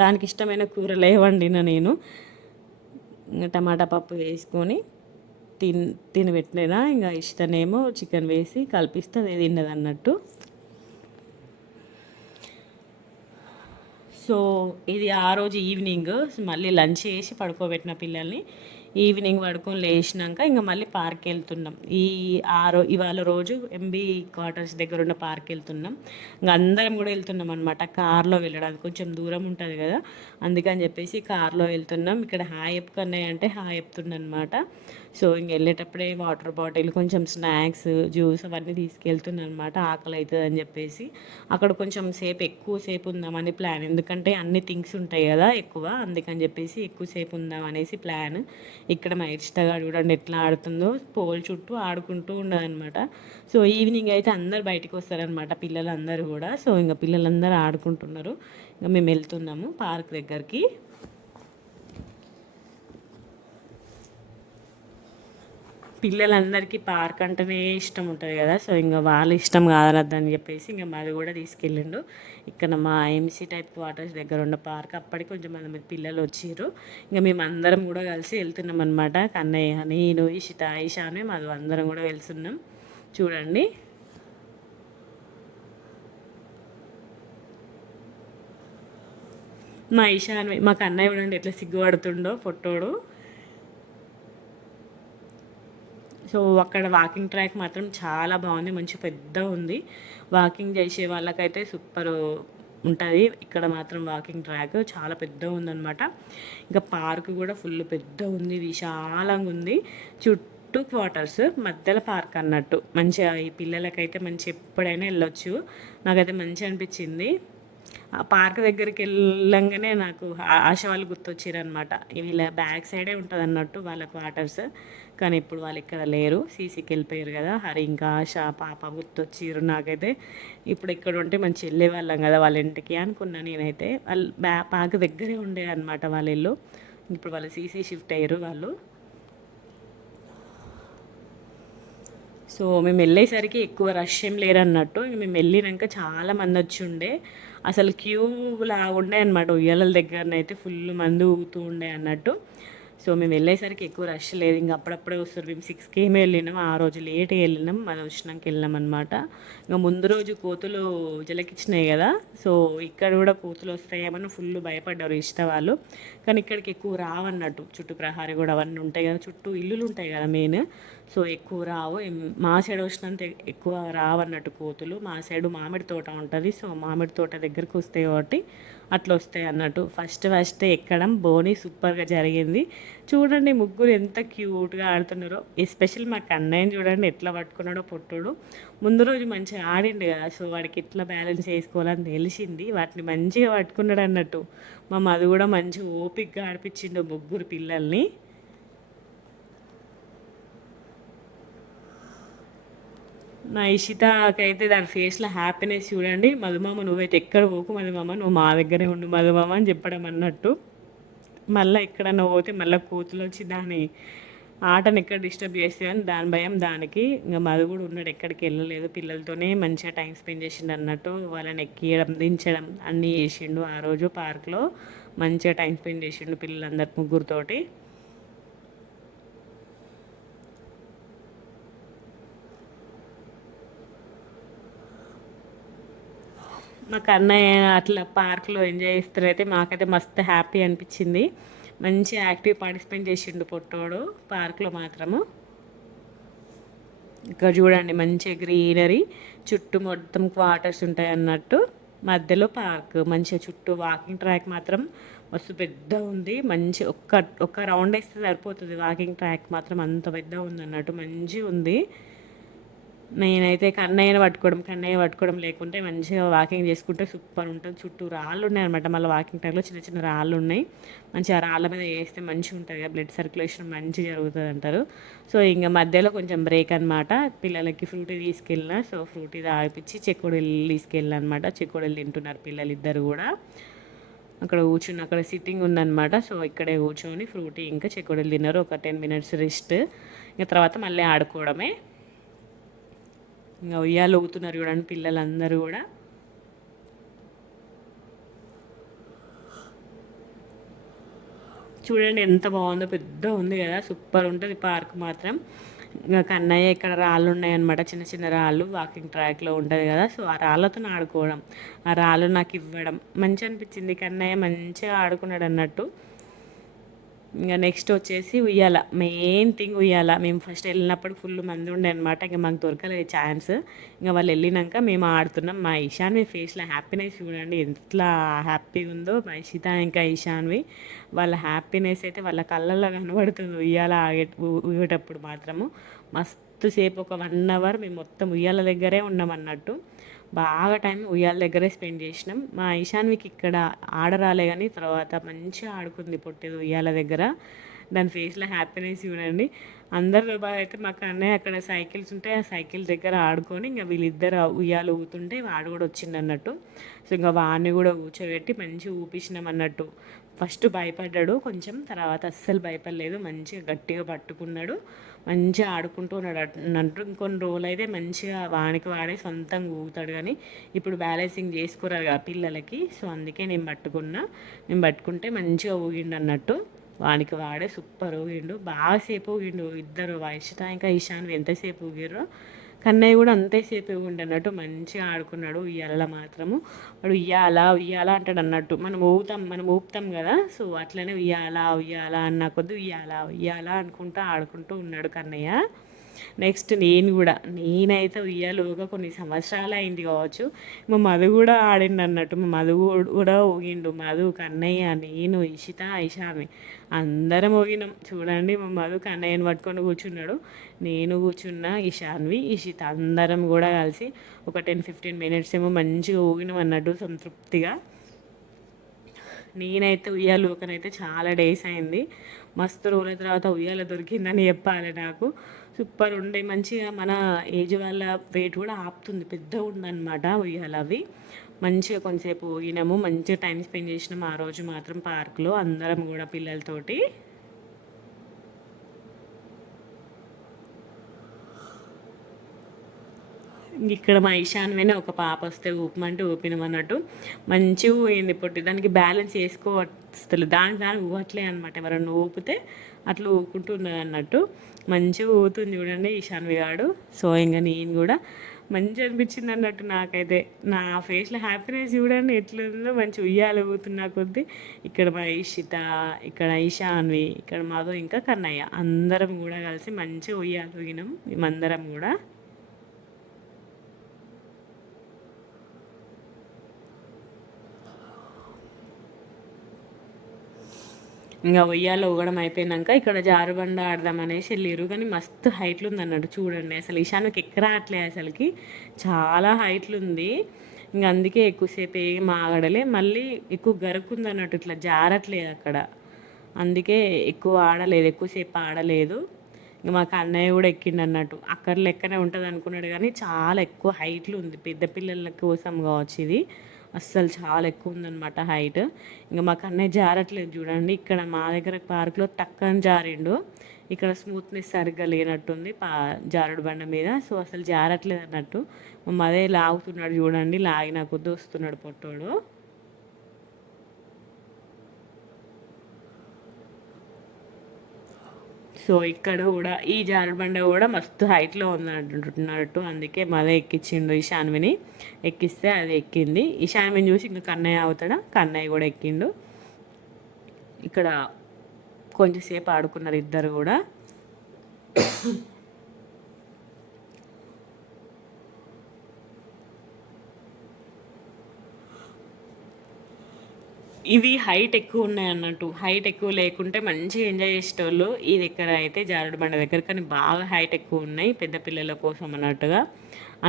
దానికి ఇష్టమైన కూరలే వండిన నేను. టమాటా పప్పు వేసుకొని తినబెట్టినా. ఇంకా ఇష్టనేమో చికెన్ వేసి కలిపిస్తే అది తిన్నది అన్నట్టు. సో ఇది ఆ రోజు ఈవినింగ్. మళ్ళీ లంచ్ చేసి పడుకోబెట్టిన పిల్లల్ని. ఈవినింగ్ పడుకొని లేచినాక ఇంకా మళ్ళీ పార్క్ వెళ్తున్నాం. ఇవాళ రోజు ఎంబీ క్వార్టర్స్ దగ్గర ఉన్న పార్క్ వెళ్తున్నాం. ఇంకా అందరం కూడా వెళ్తున్నాం అనమాట. కార్లో వెళ్ళడానికి కొంచెం దూరం ఉంటుంది కదా, అందుకని చెప్పేసి కార్లో వెళ్తున్నాం. ఇక్కడ హాయ్ చెప్పుకున్నాయి అంటే హాయ్ చెప్తుండ అనమాట. సో ఇంక వెళ్ళేటప్పుడే వాటర్ బాటిల్, కొంచెం స్నాక్స్, జ్యూస్ అవన్నీ తీసుకెళ్తున్నాను అనమాట. ఆకలి అవుతుంది అని చెప్పేసి అక్కడ కొంచెం ఎక్కువసేపు ఉందామని ప్లాన్. ఎందుకంటే అన్ని థింగ్స్ ఉంటాయి కదా ఎక్కువ, అందుకని చెప్పేసి ఎక్కువసేపు ఉందాం అనేసి ప్లాన్. ఇక్కడ మా ఇష్టగా చూడండి ఎట్లా ఆడుతుందో, పోల్ చుట్టూ ఆడుకుంటూ ఉండదన్నమాట. సో ఈవినింగ్ అయితే అందరు బయటకు వస్తారనమాట, పిల్లలందరూ కూడా. సో ఇంకా పిల్లలందరూ ఆడుకుంటున్నారు. ఇంకా మేము వెళ్తున్నాము పార్క్ దగ్గరికి. పిల్లలందరికీ పార్క్ అంటేనే ఇష్టం ఉంటుంది కదా. సో ఇంకా వాళ్ళ ఇష్టం కాదనద్దని చెప్పేసి ఇంకా మాది కూడా తీసుకెళ్ళిండు. ఇక్కడ మా ఎంసీ టైప్ క్వార్టర్స్ దగ్గర ఉన్న పార్క్. అప్పటికి కొంచెం మంది పిల్లలు వచ్చిర్రు. ఇంకా మేము అందరం కూడా కలిసి వెళ్తున్నాం అనమాట. కన్నయ్య, నేను, ఇషిత, ఈశాను, మాది అందరం కూడా వెళ్తున్నాం. చూడండి మా ఈశాన్వి మాకు అన్నయ్య చూడండి ఎట్లా సిగ్గుపడుతుండో పొట్టోడు. సో అక్కడ వాకింగ్ ట్రాక్ మాత్రం చాలా బాగుంది, మంచి పెద్ద ఉంది. వాకింగ్ చేసే వాళ్ళకైతే సూపర్ ఉంటుంది. ఇక్కడ మాత్రం వాకింగ్ ట్రాక్ చాలా పెద్దగా ఉందన్నమాట. ఇంకా పార్క్ కూడా ఫుల్ పెద్ద ఉంది, విశాలంగా ఉంది. చుట్టూ క్వార్టర్స్, మధ్యలో పార్క్ అన్నట్టు. మంచిగా ఈ పిల్లలకైతే మంచి ఎప్పుడైనా వెళ్ళొచ్చు. నాకైతే మంచి అనిపించింది. ఆ పార్క్ దగ్గరికి వెళ్ళంగానే నాకు ఆశ వాళ్ళు గుర్తొచ్చారనమాట. వీళ్ళ బ్యాక్ సైడే ఉంటుంది అన్నట్టు వాళ్ళ క్వార్టర్స్. కానీ ఇప్పుడు వాళ్ళు ఇక్కడ లేరు, సీసీకి వెళ్ళిపోయారు కదా. హరి ఇంకా ఆశ పాప గుర్తొచ్చిర్రు నాకైతే. ఇప్పుడు ఇక్కడ ఉంటే మంచి వెళ్ళేవాళ్ళం కదా వాళ్ళ ఇంటికి అనుకున్నా నేనైతే. వాళ్ళు పార్క్ దగ్గరే ఉండే అనమాట వాళ్ళ ఇల్లు. ఇప్పుడు వాళ్ళు సీసీ షిఫ్ట్ అయ్యారు వాళ్ళు. సో మేము వెళ్ళేసరికి ఎక్కువ రష్ ఏం లేరన్నట్టు. మేము వెళ్ళినాక చాలా మంది వచ్చి ఉండే, అసలు క్యూ లాగా ఉండే అనమాట. ఉయ్యాలల దగ్గరనైతే ఫుల్ మంది ఊగుతూ ఉండే అన్నట్టు. సో మేము వెళ్ళేసరికి ఎక్కువ రష్ లేదు, ఇంకా అప్పుడప్పుడే వస్తారు. మేము 6కి ఏమి వెళ్ళినాం, ఆ రోజు లేట్గా వెళ్ళినాం, మనం వచ్చినాక వెళ్ళినాం అనమాట. ఇంకా ముందు రోజు కోతులు జలకిచ్చినాయి కదా, సో ఇక్కడ కూడా కోతులు వస్తాయేమని ఫుల్ భయపడ్డారు ఇష్ట వాళ్ళు. కానీ ఇక్కడికి ఎక్కువ రావన్నట్టు, చుట్టూ ప్రహారీ కూడా అవన్నీ ఉంటాయి కదా, చుట్టూ ఇల్లులు ఉంటాయి కదా మెయిన్. సో ఎక్కువ రావు. మా సైడ్ వచ్చినంత ఎక్కువ రావన్నట్టు కోతులు. మా సైడు మామిడి తోట ఉంటుంది, సో మామిడి తోట దగ్గరకు వస్తాయి కాబట్టి అట్లా వస్తాయి అన్నట్టు. ఫస్ట్ ఎక్కడం బోని సూపర్గా జరిగింది. చూడండి ముగ్గురు ఎంత క్యూట్గా ఆడుతున్నారో. ఎస్పెషల్ మా కన్నయ్యని చూడండి ఎట్లా పట్టుకున్నాడో పొట్టుడు. ముందు రోజు మంచిగా ఆడిండు కదా, సో వాడికి ఎట్లా బ్యాలెన్స్ చేసుకోవాలని తెలిసింది, వాటిని మంచిగా పట్టుకున్నాడు అన్నట్టు. మా మధు కూడా మంచిగా ఓపిక్గా ఆడిపించిండు ముగ్గురు పిల్లల్ని. నా ఇషితకైతే దాని ఫేస్లో హ్యాపీనెస్ చూడండి. మధుమామ నువ్వైతే ఎక్కడ పోకు మధుమామ, నువ్వు మా దగ్గరే ఉండు మధుమామ అని చెప్పడం అన్నట్టు. మళ్ళీ ఎక్కడన్నా పోతే మళ్ళీ కూతులు వచ్చి దాని ఆటను ఎక్కడ డిస్టర్బ్ చేస్తే అని దాని భయం దానికి. ఇంకా మధు కూడా ఉన్నాడు, ఎక్కడికి వెళ్ళలేదు, పిల్లలతోనే మంచిగా టైం స్పెండ్ చేసిండు అన్నట్టు. వాళ్ళని ఎక్కియడం దించడం అన్నీ చేసిండు ఆ రోజు పార్క్లో. మంచిగా టైం స్పెండ్ చేసిండు పిల్లలందరు ముగ్గురితోటి. మాకు అన్నయ్య అట్లా పార్క్లో ఎంజాయ్ చేస్తారైతే మాకైతే మస్తు హ్యాపీ అనిపించింది. మంచి యాక్టివ్ పార్టిసిపేట్ చేసిండు పొట్టోడు పార్క్లో మాత్రము. ఇక్కడ చూడండి మంచి గ్రీనరీ, చుట్టూ మొత్తం క్వార్టర్స్ ఉంటాయి అన్నట్టు, మధ్యలో పార్క్. మంచిగా చుట్టూ వాకింగ్ ట్రాక్ మాత్రం మస్తు పెద్ద ఉంది. మంచి ఒక్క రౌండ్ వేస్తే సరిపోతుంది వాకింగ్ ట్రాక్ మాత్రం, అంత పెద్ద ఉంది అన్నట్టు, మంచిగా ఉంది. నేనైతే కన్నయ్య పట్టుకోవడం లేకుంటే మంచిగా వాకింగ్ చేసుకుంటే సూపర్ ఉంటుంది. చుట్టూ రాళ్ళు ఉన్నాయి అనమాట, మళ్ళీ వాకింగ్ టైంలో చిన్న చిన్న రాళ్ళు ఉన్నాయి. మంచిగా రాళ్ళ మీద వేస్తే మంచిగా ఉంటుంది కదా, బ్లడ్ సర్క్యులేషన్ మంచిగా జరుగుతుంది అంటారు. సో ఇంకా మధ్యలో కొంచెం బ్రేక్ అనమాట. పిల్లలకి ఫ్రూటీ తీసుకెళ్ళిన, సో ఫ్రూటీ తాగిపించి చెకోడీలు తీసుకెళ్ళిన అనమాట. చెకోడీలు తింటున్నారు పిల్లలు ఇద్దరు కూడా. అక్కడ కూర్చుని అక్కడ సిట్టింగ్ ఉందన్నమాట, సో ఇక్కడే కూర్చొని ఫ్రూటీ ఇంకా చెకోడీలు తిన్నారు. ఒక 10 minutes రెస్ట్, ఇంకా తర్వాత మళ్ళీ ఆడుకోవడమే. ఇంకా ఉయ్యాలు ఊగుతున్నారు చూడండి పిల్లలందరూ కూడా. చూడండి ఎంత బాగుందో, పెద్ద ఉంది కదా, సూపర్ ఉంటుంది పార్క్ మాత్రం. ఇంకా కన్నయ్య ఇక్కడ రాళ్ళు ఉన్నాయన్నమాట, చిన్న చిన్న రాళ్ళు వాకింగ్ ట్రాక్లో ఉంటుంది కదా, సో ఆ రాళ్ళతో ఆడుకోవడం, ఆ రాళ్ళు నాకు ఇవ్వడం మంచి అనిపించింది. కన్నయ్య మంచిగా ఆడుకున్నాడు అన్నట్టు. ఇంకా నెక్స్ట్ వచ్చేసి ఉయ్యాల, మెయిన్ థింగ్ ఉయ్యాల. మేము ఫస్ట్ వెళ్ళినప్పుడు ఫుల్ మంది ఉండే అనమాట, ఇంకా మాకు దొరకలేదు ఛాన్స్. ఇంకా వాళ్ళు వెళ్ళినాక మేము ఆడుతున్నాం. మా ఈశాన్వి ఫేస్లో హ్యాపీనెస్ చూడండి ఎట్లా హ్యాపీగా ఉందో. మా ఇషిత ఇంకా ఈశాన్వి వాళ్ళ హ్యాపీనెస్ అయితే వాళ్ళ కళ్ళల్లో కనబడుతుంది ఉయ్యాల ఊగేటప్పుడు మాత్రము. మస్తు సేపు ఒక 1 hour మేము మొత్తం ఉయ్యాల దగ్గరే ఉన్నాం అన్నట్టు. బాగా టైం ఉయ్యాల దగ్గరే స్పెండ్ చేసినాం. మా ఈశాన్వికి ఇక్కడ ఆడరాలే కానీ తర్వాత మంచిగా ఆడుకుంది పొట్టేది ఉయ్యాల దగ్గర. దాని ఫేస్లో హ్యాపీనెస్ చూడండి. అందరు అయితే మాకు అన్నయ్య అక్కడ సైకిల్స్ ఉంటాయి, ఆ సైకిల్ దగ్గర ఆడుకొని ఇంకా వీళ్ళిద్దరు ఉయ్యాలు ఊగుతుంటే వాడు కూడా వచ్చిండు అన్నట్టు. సో ఇంకా వాడిని కూడా కూర్చోబెట్టి మంచిగా ఊపించినాం అన్నట్టు. ఫస్ట్ భయపడ్డాడు కొంచెం, తర్వాత అస్సలు భయపడలేదు, మంచిగా గట్టిగా పట్టుకున్నాడు, మంచిగా ఆడుకుంటూ ఉన్నాడు అన్నట్టు. ఇంకొన్ని రోజులు అయితే మంచిగా వానికి వాడే సొంతంగా ఊగుతాడు. కానీ ఇప్పుడు బ్యాలెన్సింగ్ చేసుకోరారు కదా పిల్లలకి, సో అందుకే నేను పట్టుకుంటే మంచిగా ఊగిండు అన్నట్టు. వానికి వాడే సూపర్ ఊగిండు, బాగా సేపు ఊగిండు ఇద్దరు, ఇషిత ఇంకా ఈశాన్వి ఎంతసేపు ఊగిర్రో. కన్నయ్య కూడా అంతేసేపు ఉండన్నట్టు మంచిగా ఆడుకున్నాడు ఉయ్యాలలో మాత్రము. వాడు ఉయ్యాలా ఉయ్యాలా అంటాడు అన్నట్టు, మనం ఊపుతాం కదా, సో అట్లనే ఉయ్యాలా ఉయ్యాలా అన్న కొద్ది ఉయ్యాలా ఉయ్యాలా అనుకుంటూ ఆడుకుంటూ ఉన్నాడు కన్నయ్య. నెక్స్ట్ నేనైతే ఉయ్యాలుగా కొన్ని సంవత్సరాలు అయింది కావచ్చు. మా మధు కూడా ఆడిండు అన్నట్టు, మా మధు కూడా ఊగిండు. మధు, కన్నయ్య, నేను, ఇషిత, ఇషామి అందరం ఊగినాం. చూడండి, మా మధు కన్నయ్యని పట్టుకొని కూర్చున్నాడు, నేను కూర్చున్నా, ఇషాన్వి, ఇషిత అందరం కూడా కలిసి ఒక 10-15 మినిట్స్ ఏమో మంచిగా ఊగినాం అన్నట్టు సంతృప్తిగా. నేనైతే ఉయ్యాల ఊకనైతే చాలా డేస్ అయింది. మస్తు రోజుల తర్వాత ఉయ్యాల దొరికిందని చెప్పాలి నాకు. సూపర్ ఉండే, మంచిగా మన ఏజ్ వాళ్ళ వెయిట్ కూడా ఆపుతుంది, పెద్దగా ఉందన్నమాట ఉయ్యాల అవి. మంచిగా కొంతసేపు ఊగినాము, మంచిగా టైం స్పెండ్ చేసినాము ఆ రోజు మాత్రం పార్క్లో అందరం కూడా పిల్లలతోటి. ఇక్కడ మా ఈశాన్యనే ఒక పాప వస్తే ఊపమంటే ఊపినమన్నట్టు మంచిగా ఊయింది పొట్టి. దానికి బ్యాలెన్స్ చేసుకోవస్తలేదు, దాని ఊగట్లే అనమాట. ఎవరన్నా ఊపితే అట్లా ఊకుంటున్నది అన్నట్టు. మంచిగా ఊగుతుంది చూడండి ఈశాన్వి గాడు. సో ఇంకా నేను కూడా మంచిగా అనిపించింది అన్నట్టు నాకైతే. నా ఫేస్లో హ్యాపీనెస్ చూడండి ఎట్లుందో, మంచి ఉయ్యాలు ఊగుతున్నా కొద్దీ. ఇక్కడ మా ఇషిత, ఇక్కడ ఈశాన్వి, ఇక్కడ మాధవ్, ఇంకా కన్నయ్య అందరం కూడా కలిసి మంచిగా ఉయ్యాలు ఊగినాం మేమందరం కూడా. ఇంకా ఉయ్యాల ఊగడం అయిపోయినాక ఇక్కడ జారుబండ ఆడదాం అనేసి వెళ్ళిరు, కానీ మస్తు హైట్లు ఉంది అన్నట్టు. చూడండి అసలు ఈశాన్యకి ఎక్కరా అట్లే, అసలుకి చాలా హైట్లు ఉంది. ఇంకా అందుకే ఎక్కువసేపు ఏం ఆగడలే, మళ్ళీ ఎక్కువ గరుకుంది అన్నట్టు, ఇట్లా జారట్లేదు అక్కడ. అందుకే ఎక్కువ ఆడలేదు, ఎక్కువసేపు ఆడలేదు. ఇంకా మాకు అన్నయ్య కూడా ఎక్కిండు అన్నట్టు. అక్కడ లెక్కనే ఉంటుంది అనుకున్నాడు, కానీ చాలా ఎక్కువ హైట్లు ఉంది, పెద్ద పిల్లల కోసం కావచ్చు ఇది. అస్సలు చాలా ఎక్కువ ఉందన్నమాట హైట్. ఇంకా మాకు అన్నయ్య జారట్లేదు చూడండి. ఇక్కడ మా దగ్గర పార్క్లో టక్కని జారిండు. ఇక్కడ స్మూత్నెస్ సరిగ్గా లేనట్టుంది జారుడు బండ మీద, సో అసలు జారట్లేదు అన్నట్టు. మా అదే లాగుతున్నాడు చూడండి, లాగిన కొద్ది వస్తున్నాడు పొట్టోడు. సో ఇక్కడ కూడా ఈ జారుబండ కూడా మస్తు హైట్లో ఉంది అంటున్నట్టు, అందుకే మళ్ళీ ఎక్కించిండు ఈశాన్విని. ఎక్కిస్తే అది ఎక్కింది. ఈశాన్విని చూసి ఇంకా కన్నయ్య అవుతాడా, కన్నయ్య కూడా ఎక్కిండు. ఇక్కడ కొంచెంసేపు ఆడుకున్నారు ఇద్దరు కూడా. ఇవి హైట్ ఎక్కువ ఉన్నాయి అన్నట్టు, హైట్ ఎక్కువ లేకుంటే మంచిగా ఎంజాయ్ చేసేటోళ్ళు ఈ దగ్గర అయితే జారుడు బండ దగ్గర. కానీ బాగా హైట్ ఎక్కువ ఉన్నాయి పెద్ద పిల్లల కోసం అన్నట్టుగా,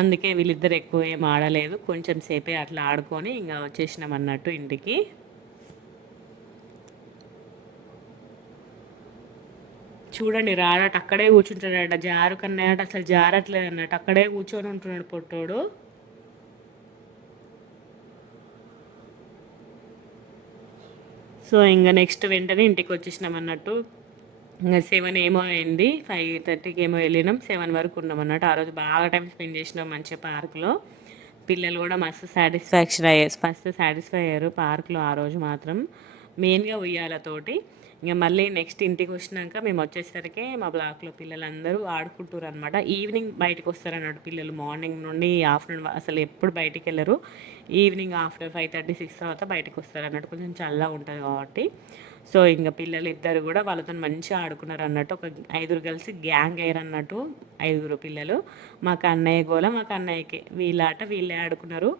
అందుకే వీళ్ళిద్దరు ఎక్కువ ఏం ఆడలేదు. కొంచెం సేపే అట్లా ఆడుకొని ఇంకా వచ్చేసినాం అన్నట్టు ఇంటికి. చూడండి రాడట, అక్కడే కూర్చుంటాడట, జారు కన్నాయట అసలు జారట్లేదు అన్నట్టు, అక్కడే కూర్చొని ఉంటున్నాడు పొట్టోడు. సో ఇంకా నెక్స్ట్ వెంటనే ఇంటికి వచ్చేసినాం అన్నట్టు. ఇంకా 7 ఏమో అయింది, 5:30కి ఏమో వెళ్ళినాం, 7 వరకు ఉన్నాం అన్నట్టు. ఆ రోజు బాగా టైం స్పెండ్ చేసినాం మంచిగా పార్క్లో. పిల్లలు కూడా మస్తు సాటిస్ఫై అయ్యారు పార్క్లో ఆ రోజు మాత్రం, మెయిన్గా ఉయ్యాలతోటి. ఇంకా మళ్ళీ నెక్స్ట్ ఇంటికి వచ్చినాక మేము వచ్చేసరికి మా బ్లాక్లో పిల్లలందరూ ఆడుకుంటారు అనమాట. ఈవినింగ్ బయటకు వస్తారు అన్నట్టు పిల్లలు, మార్నింగ్ నుండి ఆఫ్టర్నూన్ అసలు ఎప్పుడు బయటికి వెళ్ళరు. ఈవినింగ్ ఆఫ్టర్ 5:30-6 తర్వాత బయటకు వస్తారు అన్నట్టు, కొంచెం చల్లగా ఉంటుంది కాబట్టి. సో ఇంకా పిల్లలు ఇద్దరు కూడా వాళ్ళతో మంచిగా ఆడుకున్నారు అన్నట్టు. ఒక 5 కలిసి గ్యాంగ్ అయ్యారు అన్నట్టు, 5 పిల్లలు. మా కన్నయ్య గోల మా కన్నయ్యకి, వీళ్ళ ఆట వీళ్ళే ఆడుకున్నారు.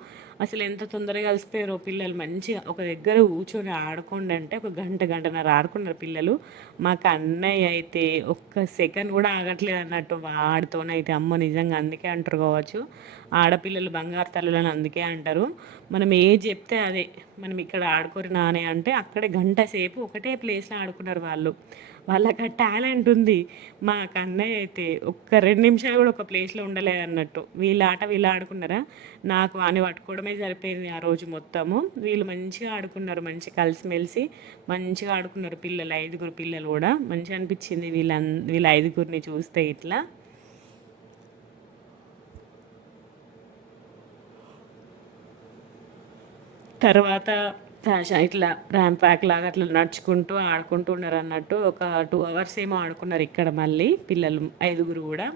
అసలు ఎంత తొందరగా కలిసిపోయారో పిల్లలు, మంచిగా ఒక దగ్గర కూర్చొని ఆడుకోండి అంటే ఒక గంటన్నర ఆడుకున్నారు పిల్లలు. మా కన్నయ్య అయితే ఒక్క సెకండ్ కూడా ఆగట్లేదు అన్నట్టు వాడితోనైతే. అమ్మ నిజంగా అందుకే అంటారు కావచ్చు, ఆడపిల్లలు బంగారు తల్లులని అందుకే అంటారు. మనం ఏది చెప్తే అదే, మనం ఇక్కడ ఆడుకోరు నానే అంటే అక్కడే గంట సేపు ఒకటే ప్లేస్లో ఆడుకున్నారు వాళ్ళు. వాళ్ళకి ఆ టాలెంట్ ఉంది. మా కన్నయ్య అయితే ఒక్క 2 నిమిషాలు కూడా ఒక ప్లేస్లో ఉండలేదన్నట్టు. వీళ్ళ ఆట వీళ్ళు ఆడుకున్నారా, నాకు వాని పట్టుకోవడమే సరిపోయింది ఆ రోజు మొత్తము. వీళ్ళు మంచిగా ఆడుకున్నారు, మంచిగా కలిసిమెలిసి మంచిగా ఆడుకున్నారు పిల్లలు, 5 పిల్లలు కూడా. మంచిగా అనిపించింది వీళ్ళ 5 చూస్తే ఇట్లా. తర్వాత ఇట్లా ర్యాంప్ ప్యాక్ లాగా అట్లా నడుచుకుంటూ ఆడుకుంటూ ఉన్నారు అన్నట్టు. ఒక 2 అవర్స్ ఏమో ఆడుకున్నారు ఇక్కడ మళ్ళీ పిల్లలు 5 కూడా.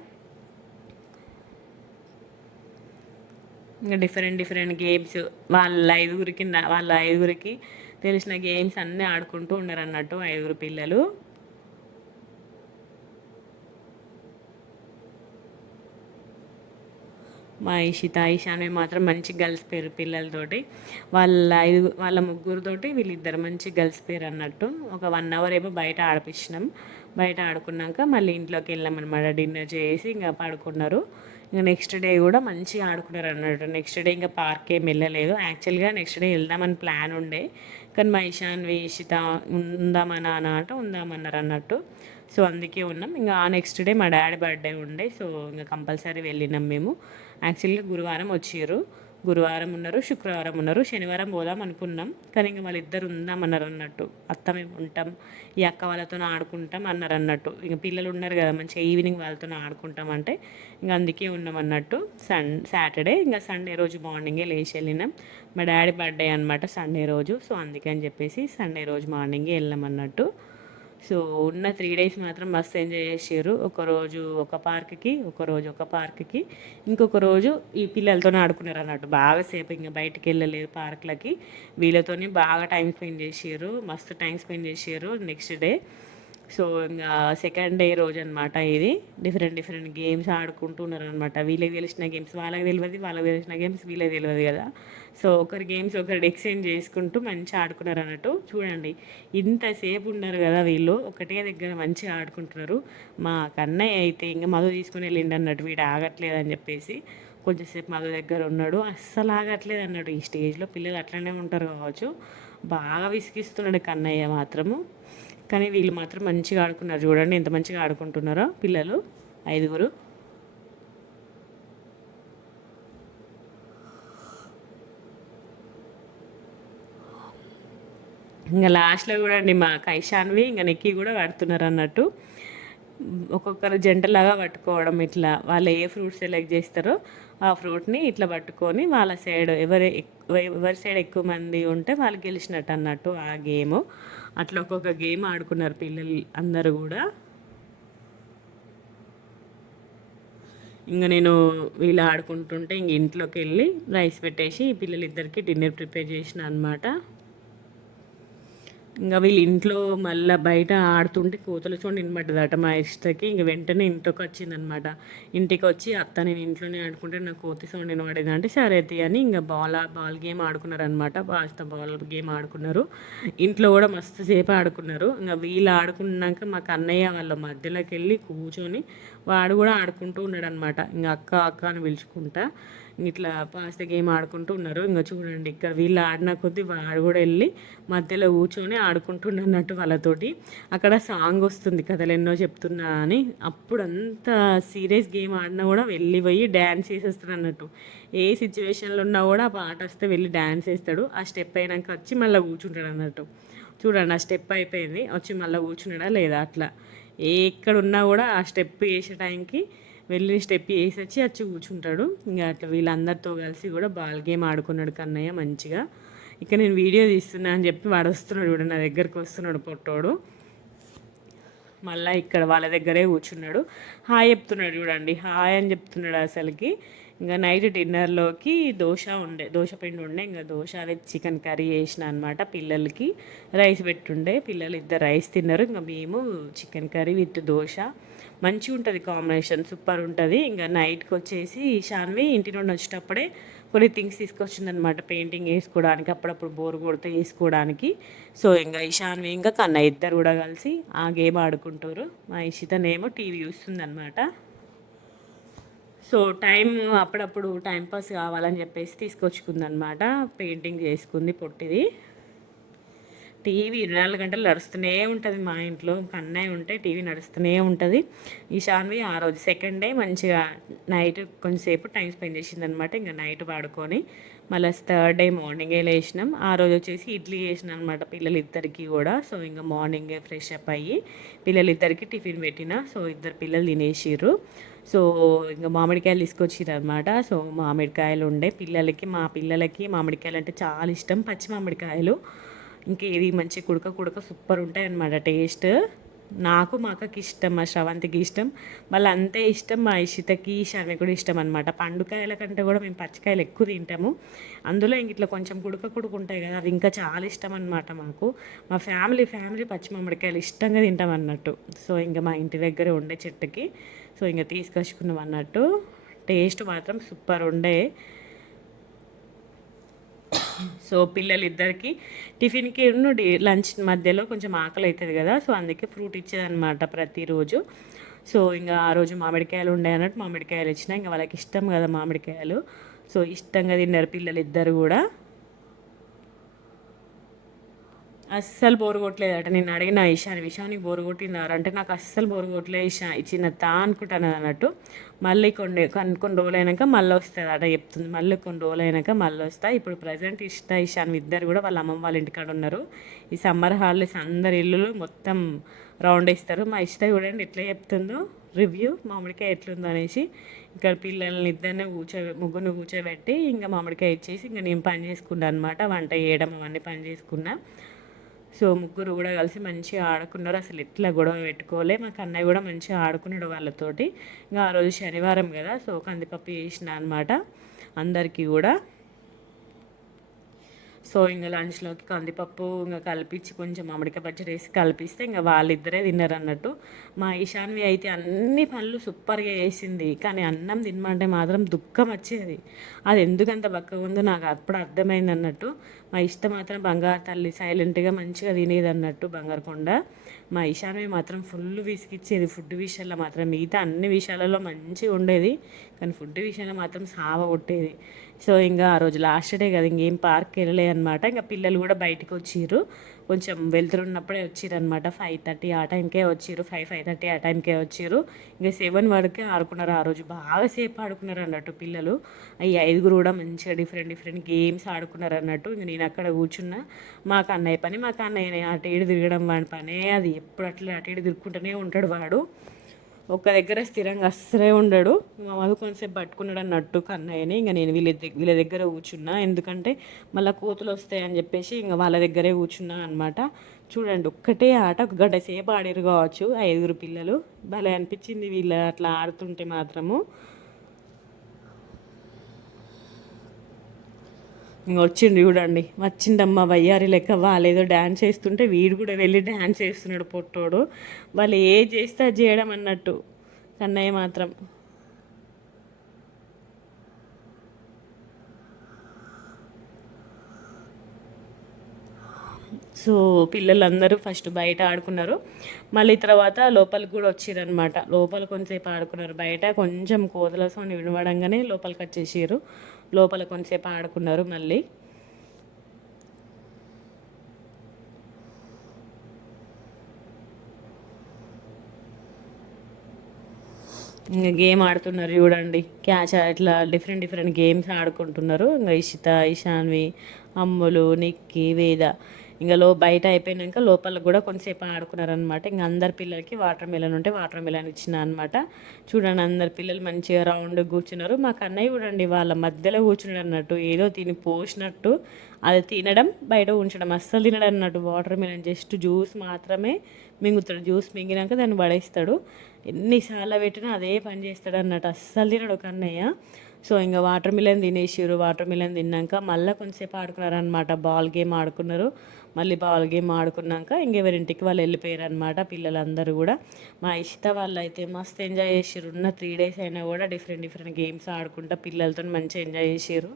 ఇంకా డిఫరెంట్ డిఫరెంట్ గేమ్స్ వాళ్ళ ఐదుగురికి తెలిసిన గేమ్స్ అన్నీ ఆడుకుంటూ ఉన్నారు అన్నట్టు 5 పిల్లలు. మా ఈశాన్వి మాత్రం మంచి కలిసిపోయారు పిల్లలతోటి. వాళ్ళ ముగ్గురితోటి వీళ్ళిద్దరు మంచి కలిసిపోయారు అన్నట్టు. ఒక 1 అవర్ ఏమో బయట ఆడిపించినాం. బయట ఆడుకున్నాక మళ్ళీ ఇంట్లోకి వెళ్ళామన్నమాట. డిన్నర్ చేసి ఇంకా పడుకున్నారు. ఇంకా నెక్స్ట్ డే కూడా మంచిగా ఆడుకున్నారు అన్నట్టు. నెక్స్ట్ డే ఇంకా పార్క్ ఏం వెళ్ళలేదు. యాక్చువల్గా నెక్స్ట్ డే వెళ్దామని ప్లాన్ ఉండే, కానీ మా ఈషిత ఉందామా నాన్న అంటే ఉందామన్నారు అన్నట్టు. సో అందుకే ఉన్నాం. ఇంకా ఆ నెక్స్ట్ డే మా డాడీ బర్త్డే ఉండే, సో ఇంకా కంపల్సరీ వెళ్ళినాం మేము. యాక్చువల్గా గురువారం వచ్చారు. గురువారం ఉన్నారు, శుక్రవారం ఉన్నారు, శనివారం పోదాం అనుకున్నాం. కానీ ఇంకా వాళ్ళిద్దరు ఉందామన్నారు అన్నట్టు. అత్త మేము ఉంటాం, ఈ అక్క వాళ్ళతో ఆడుకుంటాం అన్నారు అన్నట్టు. ఇంక పిల్లలు ఉన్నారు కదా, మంచిగా ఈవినింగ్ వాళ్ళతో ఆడుకుంటాం అంటే ఇంకా అందుకే ఉన్నాం అన్నట్టు. సాటర్డే ఇంకా సండే రోజు మార్నింగే లేచి వెళ్ళినాం. మా డాడీ బర్త్డే అనమాట సండే రోజు. సో అందుకని చెప్పేసి సండే రోజు మార్నింగే వెళ్ళాం అన్నట్టు. సో ఉన్న 3 డేస్ మాత్రం మస్తు ఎంజాయ్ చేసారు. ఒకరోజు ఒక పార్క్కి, ఒకరోజు ఒక పార్క్కి, ఇంకొక రోజు ఈ పిల్లలతో ఆడుకున్నారు అన్నట్టు. బాగాసేపు ఇంకా బయటికి వెళ్ళలేదు పార్క్లకి. వీళ్ళతోని బాగా టైం స్పెండ్ చేసారు, మస్తు టైం స్పెండ్ చేసారు నెక్స్ట్ డే. సో ఇంకా సెకండ్ డే రోజు అనమాట ఇది. డిఫరెంట్ డిఫరెంట్ గేమ్స్ ఆడుకుంటూ ఉన్నారనమాట. వీళ్ళకి తెలిసిన గేమ్స్ వాళ్ళకి తెలియదు, వాళ్ళకి తెలిసిన గేమ్స్ వీళ్ళకి తెలియదు కదా. సో ఒకరి గేమ్స్ ఒకరు ఎక్స్చేంజ్ చేసుకుంటూ మంచిగా ఆడుకున్నారు అన్నట్టు. చూడండి ఇంతసేపు ఉన్నారు కదా వీళ్ళు ఒకటే దగ్గర మంచిగా ఆడుకుంటున్నారు. మా కన్నయ్య అయితే ఇంకా మధు తీసుకుని వెళ్ళిండి అన్నట్టు. వీడు ఆగట్లేదని చెప్పేసి కొంచెంసేపు మధు దగ్గర ఉన్నాడు. అస్సలు ఆగట్లేదు అన్నట్టు. ఈ స్టేజ్లో పిల్లలు అట్లనే ఉంటారు కావచ్చు. బాగా విసిగిస్తున్నాడు కన్నయ్య మాత్రము. కానీ వీళ్ళు మాత్రం మంచిగా ఆడుకున్నారు. చూడండి ఎంత మంచిగా ఆడుకుంటున్నారో పిల్లలు 5. ఇంకా లాస్ట్లో కూడా అండి మా కైషాన్వి ఇంకా నెక్కి కూడా పడుతున్నారు అన్నట్టు. ఒక్కొక్కరు జంటలాగా పట్టుకోవడం, ఇట్లా వాళ్ళు ఏ ఫ్రూట్ సెలెక్ట్ చేస్తారో ఆ ఫ్రూట్ని ఇట్లా పట్టుకొని వాళ్ళ సైడ్ ఎవరి సైడ్ ఎక్కువ మంది ఉంటే వాళ్ళు గెలిచినట్టు అన్నట్టు ఆ గేమ్. అట్లా ఒక్కొక్క గేమ్ ఆడుకున్నారు పిల్లలు అందరూ కూడా. ఇంకా నేను వీళ్ళు ఆడుకుంటుంటే ఇంక ఇంట్లోకి వెళ్ళి రైస్ పెట్టేసి పిల్లలిద్దరికి డిన్నర్ ప్రిపేర్ చేసిన అనమాట. ఇంకా వీళ్ళు ఇంట్లో మళ్ళీ బయట ఆడుతుంటే కోతల సౌండ్ వినబడ్డదట మా ఇష్టకి. ఇంక వెంటనే ఇంట్లోకి వచ్చిందనమాట. ఇంటికి వచ్చి అత్త నేను ఇంట్లోనే ఆడుకుంటే నాకు కోతి సౌండ్ వినబడేది అంటే సరే అని ఇంకా బాల్ గేమ్ ఆడుకున్నారనమాట. కాస్త బాల్ గేమ్ ఆడుకున్నారు. ఇంట్లో కూడా మస్తు సేపు ఆడుకున్నారు. ఇంకా వీళ్ళు ఆడుకున్నాక మా కన్నయ్య వాళ్ళ మధ్యలోకి వెళ్ళి కూర్చొని వాడు కూడా ఆడుకుంటూ ఉన్నాడు అనమాట. ఇంకా అక్క అక్క అని పిలుచుకుంటా ఇట్లా పాస్త గేమ్ ఆడుకుంటూ ఉన్నారు. ఇంకా చూడండి ఇక్కడ వీళ్ళు ఆడిన కొద్దీ వాడు కూడా వెళ్ళి మధ్యలో కూర్చొని ఆడుకుంటుండ అన్నట్టు వాళ్ళతోటి. అక్కడ సాంగ్ వస్తుంది కథలు ఎన్నో చెప్తున్నా అని. అప్పుడు అంత సీరియస్ గేమ్ ఆడినా కూడా వెళ్ళిపోయి డ్యాన్స్ చేసేస్తాడు అన్నట్టు. ఏ సిచ్యువేషన్లో ఉన్నా కూడా ఆ పాట వస్తే వెళ్ళి డ్యాన్స్ వేస్తాడు. ఆ స్టెప్ అయినాక వచ్చి మళ్ళీ కూర్చుంటాడు అన్నట్టు. చూడండి ఆ స్టెప్ అయిపోయింది, వచ్చి మళ్ళీ కూర్చున్నాడా లేదా అట్లా. ఎక్కడున్నా కూడా ఆ స్టెప్ వేసే టైంకి వెళ్ళి స్టెప్ వేసి వచ్చి కూర్చుంటాడు. ఇంకా అట్లా వీళ్ళందరితో కలిసి కూడా బాల్ గేమ్ ఆడుకున్నాడు కన్నయ్య మంచిగా. ఇక నేను వీడియో తీస్తున్నా అని చెప్పి వాడు వస్తున్నాడు కూడా నా దగ్గరకు వస్తున్నాడు పొట్టోడు. మళ్ళీ ఇక్కడ వాళ్ళ దగ్గరే కూర్చున్నాడు. హాయ్ చెప్తున్నాడు చూడండి, హాయ్ అని చెప్తున్నాడు అసలుకి. ఇంకా నైట్ డిన్నర్లోకి దోశ పిండి ఉండే. ఇంకా దోశ విత్ చికెన్ కర్రీ చేసిన అనమాట. పిల్లలకి రైస్ పెట్టుండే, పిల్లలు ఇద్దరు రైస్ తిన్నారు. ఇంకా మేము చికెన్ కర్రీ విత్ దోశ. మంచిగా ఉంటుంది కాంబినేషన్, సూపర్ ఉంటుంది. ఇంకా నైట్కి వచ్చేసి ఈశాన్వి ఇంటి నుండి వచ్చేటప్పుడే కొన్ని థింగ్స్ తీసుకొచ్చిందనమాట పెయింటింగ్ వేసుకోవడానికి, అప్పుడప్పుడు బోర్ కొడితే వేసుకోవడానికి. సో ఇంకా ఈశాన్వి ఇంకా కన్నయ్య ఇద్దరు కూడా కలిసి ఆ గేమ్ ఆడుకుంటారు. మా ఇషితనేమో టీవీ చూస్తుంది అనమాట. సో అప్పుడప్పుడు టైంపాస్ కావాలని చెప్పేసి తీసుకొచ్చుకుందనమాట. పెయింటింగ్ చేసుకుంది పొట్టిది. టీవీ 24 గంటలు నడుస్తూనే ఉంటుంది మా ఇంట్లో. కన్నయ్య ఉంటే టీవీ నడుస్తూనే ఉంటుంది. ఈశాన్వి ఆ రోజు సెకండ్ డే మంచిగా నైట్ కొంచెంసేపు టైం స్పెండ్ చేసిందనమాట. ఇంకా నైట్ పాడుకొని మళ్ళీ థర్డ్ డే మార్నింగే లేచినాం. ఆ రోజు వచ్చేసి ఇడ్లీ చేసిన అనమాట పిల్లలిద్దరికి కూడా. సో ఇంకా మార్నింగే ఫ్రెష్ అప్ అయ్యి పిల్లలిద్దరికి టిఫిన్ పెట్టిన. సో ఇద్దరు పిల్లలు తినేసిర్రు. సో ఇంకా మామిడికాయలు తీసుకొచ్చిర్రు అనమాట. సో మామిడికాయలు ఉండే మా పిల్లలకి మామిడికాయలు అంటే చాలా ఇష్టం, పచ్చి మామిడికాయలు. ఇంకేవి మంచి కుడక సూపర్ ఉంటాయి అన్నమాట టేస్ట్. నాకు మా అక్కకి ఇష్టం, మా శ్రవంతికి ఇష్టం, మళ్ళీ అంతే ఇష్టం మా ఇషితకి షర్మి కూడా ఇష్టం అనమాట. పండుకాయల కంటే కూడా మేము పచ్చికాయలు ఎక్కువ తింటాము. అందులో ఇంక ఇట్లా కొంచెం కుడుకు ఉంటాయి కదా, అవి ఇంకా చాలా ఇష్టం అనమాట మాకు. మా ఫ్యామిలీ పచ్చి మామిడికాయలు ఇష్టంగా తింటాం అన్నట్టు. సో ఇంకా మా ఇంటి దగ్గర ఉండే చెట్టుకి సో ఇంకా తీసుకొచ్చుకున్నాం అన్నట్టు. టేస్ట్ మాత్రం సూపర్ ఉండే. సో పిల్లలిద్దరికి టిఫిన్కి లంచ్ మధ్యలో కొంచెం ఆకలి అవుతుంది కదా, సో అందుకే ఫ్రూట్ ఇచ్చేదనమాట ప్రతిరోజు. సో ఇంకా ఆ రోజు మామిడికాయలు ఉండే అన్నట్టు మామిడికాయలు ఇచ్చిన, ఇంకా వాళ్ళకి ఇష్టం కదా మామిడికాయలు. సో ఇష్టంగా తిన్నారు పిల్లలు ఇద్దరు కూడా. అస్సలు బోరు కొట్టలేదట. నేను అడిగిన విషానికి బోరు కొట్టిందారు అంటే, నాకు అస్సలు బోరు కొట్టలే ఇచ్చిన తా అనుకుంటాను అన్నట్టు. మళ్ళీ కొన్ని రోజులు అయినాక మళ్ళీ వస్తుంది అట చెప్తుంది. మళ్ళీ కొన్ని రోజులు అయినాక మళ్ళీ వస్తా. ఇప్పుడు ప్రజెంట్ ఇషాన్ ఇద్దరు కూడా వాళ్ళ అమ్మమ్మ వాళ్ళ ఇంటికాడ ఉన్నారు. ఈ సమ్మర్ హాలిడేస్ అందరి ఇల్లులు మొత్తం రౌండ్ వేస్తారు. మా చూడండి ఎట్లా చెప్తుందో రివ్యూ మామిడికాయ ఎట్లుందో అనేసి. ఇక్కడ పిల్లల్ని ఇద్దరిని ముగ్గురిని కూర్చోబెట్టి ఇంకా మామిడికాయ ఇచ్చేసి ఇంకా నేను పని చేసుకున్నాను అనమాట. వంట చేయడం అవన్నీ పని చేసుకున్నా. సో ముగ్గురు కూడా కలిసి మంచిగా ఆడుకున్నారు. అసలు ఎట్లా గొడవ పెట్టుకోలే. మా కన్నయ్య కూడా మంచిగా ఆడుకున్నాడు వాళ్ళతోటి. ఇంకా ఆ రోజు శనివారం కదా, సో కందిపప్పు చేసిన అనమాట అందరికీ కూడా. సో ఇంకా లంచ్లోకి కందిపప్పు ఇంకా కలిపించి కొంచెం మామిడికాయ పచ్చడి వేసి కలిపిస్తే ఇంకా వాళ్ళిద్దరే తిన్నారు అన్నట్టు. మా ఈశాన్వి అయితే అన్ని పనులు సూపర్గా చేసింది, కానీ అన్నం తినమంటే మాత్రం దుఃఖం వచ్చేది. అది ఎందుకంత బక్కగా ఉందో నాకు అప్పుడు అర్థమైంది అన్నట్టు. మా ఇష్టం మాత్రం బంగారు తల్లి సైలెంట్గా మంచిగా తినేది అన్నట్టు బంగారు కొండ. మా ఈశాన్వి మాత్రం ఫుల్ విసిగిచ్చేది ఫుడ్ విషయంలో మాత్రం. మిగతా అన్ని విషయాలలో మంచిగా ఉండేది, కానీ ఫుడ్ విషయంలో మాత్రం సావ కొట్టేది. సో ఇంకా ఆ రోజు లాస్ట్ డే కదా, ఇంకేం పార్క్ వెళ్ళలే అనమాట. ఇంకా పిల్లలు కూడా బయటకు వచ్చిర్రు, కొంచెం వెళ్తున్నప్పుడే వచ్చిరనమాట. 5:30 ఆ టైంకే వచ్చిర్రు, 5:30 ఆ టైంకే వచ్చిర్రు. ఇంకా 7 వరకే ఆడుకున్నారు. ఆ రోజు బాగా సేపు ఆడుకున్నారు అన్నట్టు పిల్లలు. ఈ 5 కూడా మంచిగా డిఫరెంట్ గేమ్స్ ఆడుకున్నారు అన్నట్టు. ఇంక నేను అక్కడ కూర్చున్నా. మా కన్నయ్య పని మా కన్నయ్యనే అటు ఇటు తిరగడం వాడి పనే అది. ఎప్పుడు అట్లా అటు ఇటు తిరుగుకుంటూనే ఉంటాడు వాడు. ఒక దగ్గర స్థిరంగా అస్సలే ఉండడు. మా మధు కొంచెంసేపు పట్టుకున్నాడు అన్నట్టు కన్నయ్యని. ఇంకా నేను వీళ్ళ దగ్గర కూర్చున్నా, ఎందుకంటే మళ్ళీ కోతులు వస్తాయని చెప్పేసి ఇంకా వాళ్ళ దగ్గరే కూర్చున్నా అనమాట. చూడండి ఒక్కటే ఆట ఒక గంట సేపు ఆడిరు కావచ్చు 5 పిల్లలు. భలే అనిపించింది వీళ్ళు అట్లా ఆడుతుంటే మాత్రము. వచ్చిండు చూడండి, వచ్చిందమ్మ వయ్యారి లెక్క. వాళ్ళు ఏదో డ్యాన్స్ చేస్తుంటే వీడు కూడా వెళ్ళి డ్యాన్స్ చేస్తున్నాడు పొట్టోడు. వాళ్ళు ఏ చేస్తే అది చేయడం అన్నట్టు కన్నయ్య మాత్రం. సో పిల్లలందరూ ఫస్ట్ బయట ఆడుకున్నారు, మళ్ళీ తర్వాత లోపలికి కూడా వచ్చిరనమాట. లోపల కొంచెంసేపు ఆడుకున్నారు. బయట కొంచెం కోతల సౌండ్ వినవడంగానే లోపలికి వచ్చేసారు. లోపల కొంచెంసేపు ఆడుకున్నారు మళ్ళీ. ఇంకా గేమ్ ఆడుతున్నారు చూడండి, క్యాచ్ ఇట్లా డిఫరెంట్ గేమ్స్ ఆడుకుంటున్నారు. ఇంకా ఇషాన్వి, అమ్ములు, నిక్కి, వేద ఇంకా బయట అయిపోయినాక లోపల కూడా కొంతసేపు ఆడుకున్నారనమాట. ఇంకా అందరి పిల్లలకి వాటర్ మిలన్ ఉంటే వాటర్ మిలన్ ఇచ్చిన అనమాట. చూడండి అందరి పిల్లలు మంచిగా రౌండ్ కూర్చున్నారు. మా కన్నయ్య చూడండి వాళ్ళ మధ్యలో కూర్చున్నాడు అన్నట్టు, ఏదో తిని పోసినట్టు. అది తినడం బయట ఉంచడం అస్సలు తినడం అన్నట్టు. వాటర్ మిలన్ జస్ట్ జ్యూస్ మాత్రమే మింగుతాడు. జ్యూస్ మింగినాక దాన్ని పడేస్తాడు. ఎన్నిసార్లు పెట్టినా అదే పని చేస్తాడు అన్నట్టు, అస్సలు తినడు కన్నయ్య. సో ఇంకా వాటర్ మిలన్ తినేసారు. వాటర్ మిలన్ తిన్నాక మళ్ళీ కొంచెంసేపు ఆడుకున్నారనమాట. బాల్ గేమ్ ఆడుకున్నారు. మళ్ళీ బాల్ గేమ్ ఆడుకున్నాక ఇంకెవరింటికి వాళ్ళు వెళ్ళిపోయారు అనమాట పిల్లలందరూ కూడా. మా వాళ్ళు అయితే మస్తు ఎంజాయ్ చేసారు. ఉన్న 3 days అయినా కూడా డిఫరెంట్ గేమ్స్ ఆడుకుంటా పిల్లలతో మంచిగా ఎంజాయ్ చేసారు.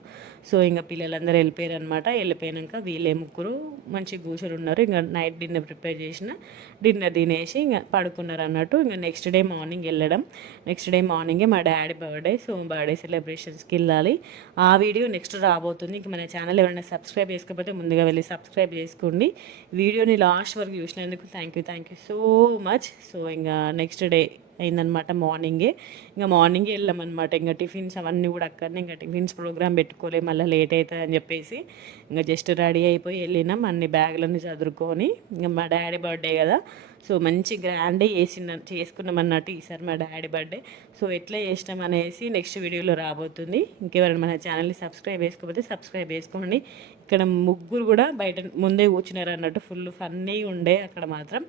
సో ఇంకా పిల్లలందరూ వెళ్ళిపోయారు అనమాట. వెళ్ళిపోయాక వీళ్ళే ముగ్గురు మంచిగా కూర్చొని ఉన్నారు. ఇంకా నైట్ డిన్నర్ ప్రిపేర్ చేసిన డిన్నర్ తినేసి ఇంకా పడుకున్నారు అన్నట్టు. ఇంకా నెక్స్ట్ డే మార్నింగ్ వెళ్ళడం. నెక్స్ట్ డే మార్నింగే మా డాడీ బర్త్డే. సో బర్త్డే సెలబ్రేషన్స్కి వెళ్ళాలి. ఆ వీడియో నెక్స్ట్ రాబోతుంది. ఇంక మన ఛానల్ ఎవరైనా సబ్స్క్రైబ్ చేసుకోకపోతే ముందుగా వెళ్ళి సబ్స్క్రైబ్ చేసుకోండి. వీడియోని లాస్ట్ వరకు చూసినందుకు thank you so much. So ఇంకా నెక్స్ట్ డే అయిందనమాట మార్నింగే. ఇంకా మార్నింగే వెళ్ళామన్నమాట. ఇంకా టిఫిన్స్ అవన్నీ కూడా అక్కడనే. ఇంకా టిఫిన్స్ ప్రోగ్రామ్ పెట్టుకోలే, మళ్ళీ లేట్ అవుతుంది అని చెప్పేసి ఇంకా జస్ట్ రెడీ అయిపోయి వెళ్ళినాం. అన్ని బ్యాగులన్నీ చదువుకొని. ఇంకా మా డాడీ బర్త్డే కదా, సో మంచి గ్రాండే చేసుకున్నాం అన్నట్టు ఈసారి మా డాడీ బర్త్డే. సో ఎట్లా చేసినాం అనేసి నెక్స్ట్ వీడియోలో రాబోతుంది. ఇంకెవరైనా మన ఛానల్ని సబ్స్క్రైబ్ చేసుకోకపోతే సబ్స్క్రైబ్ చేసుకోండి. ఇక్కడ ముగ్గురు కూడా బయట ముందే కూర్చున్నారు అన్నట్టు. ఫుల్ ఫన్నీ ఉండే అక్కడ మాత్రం.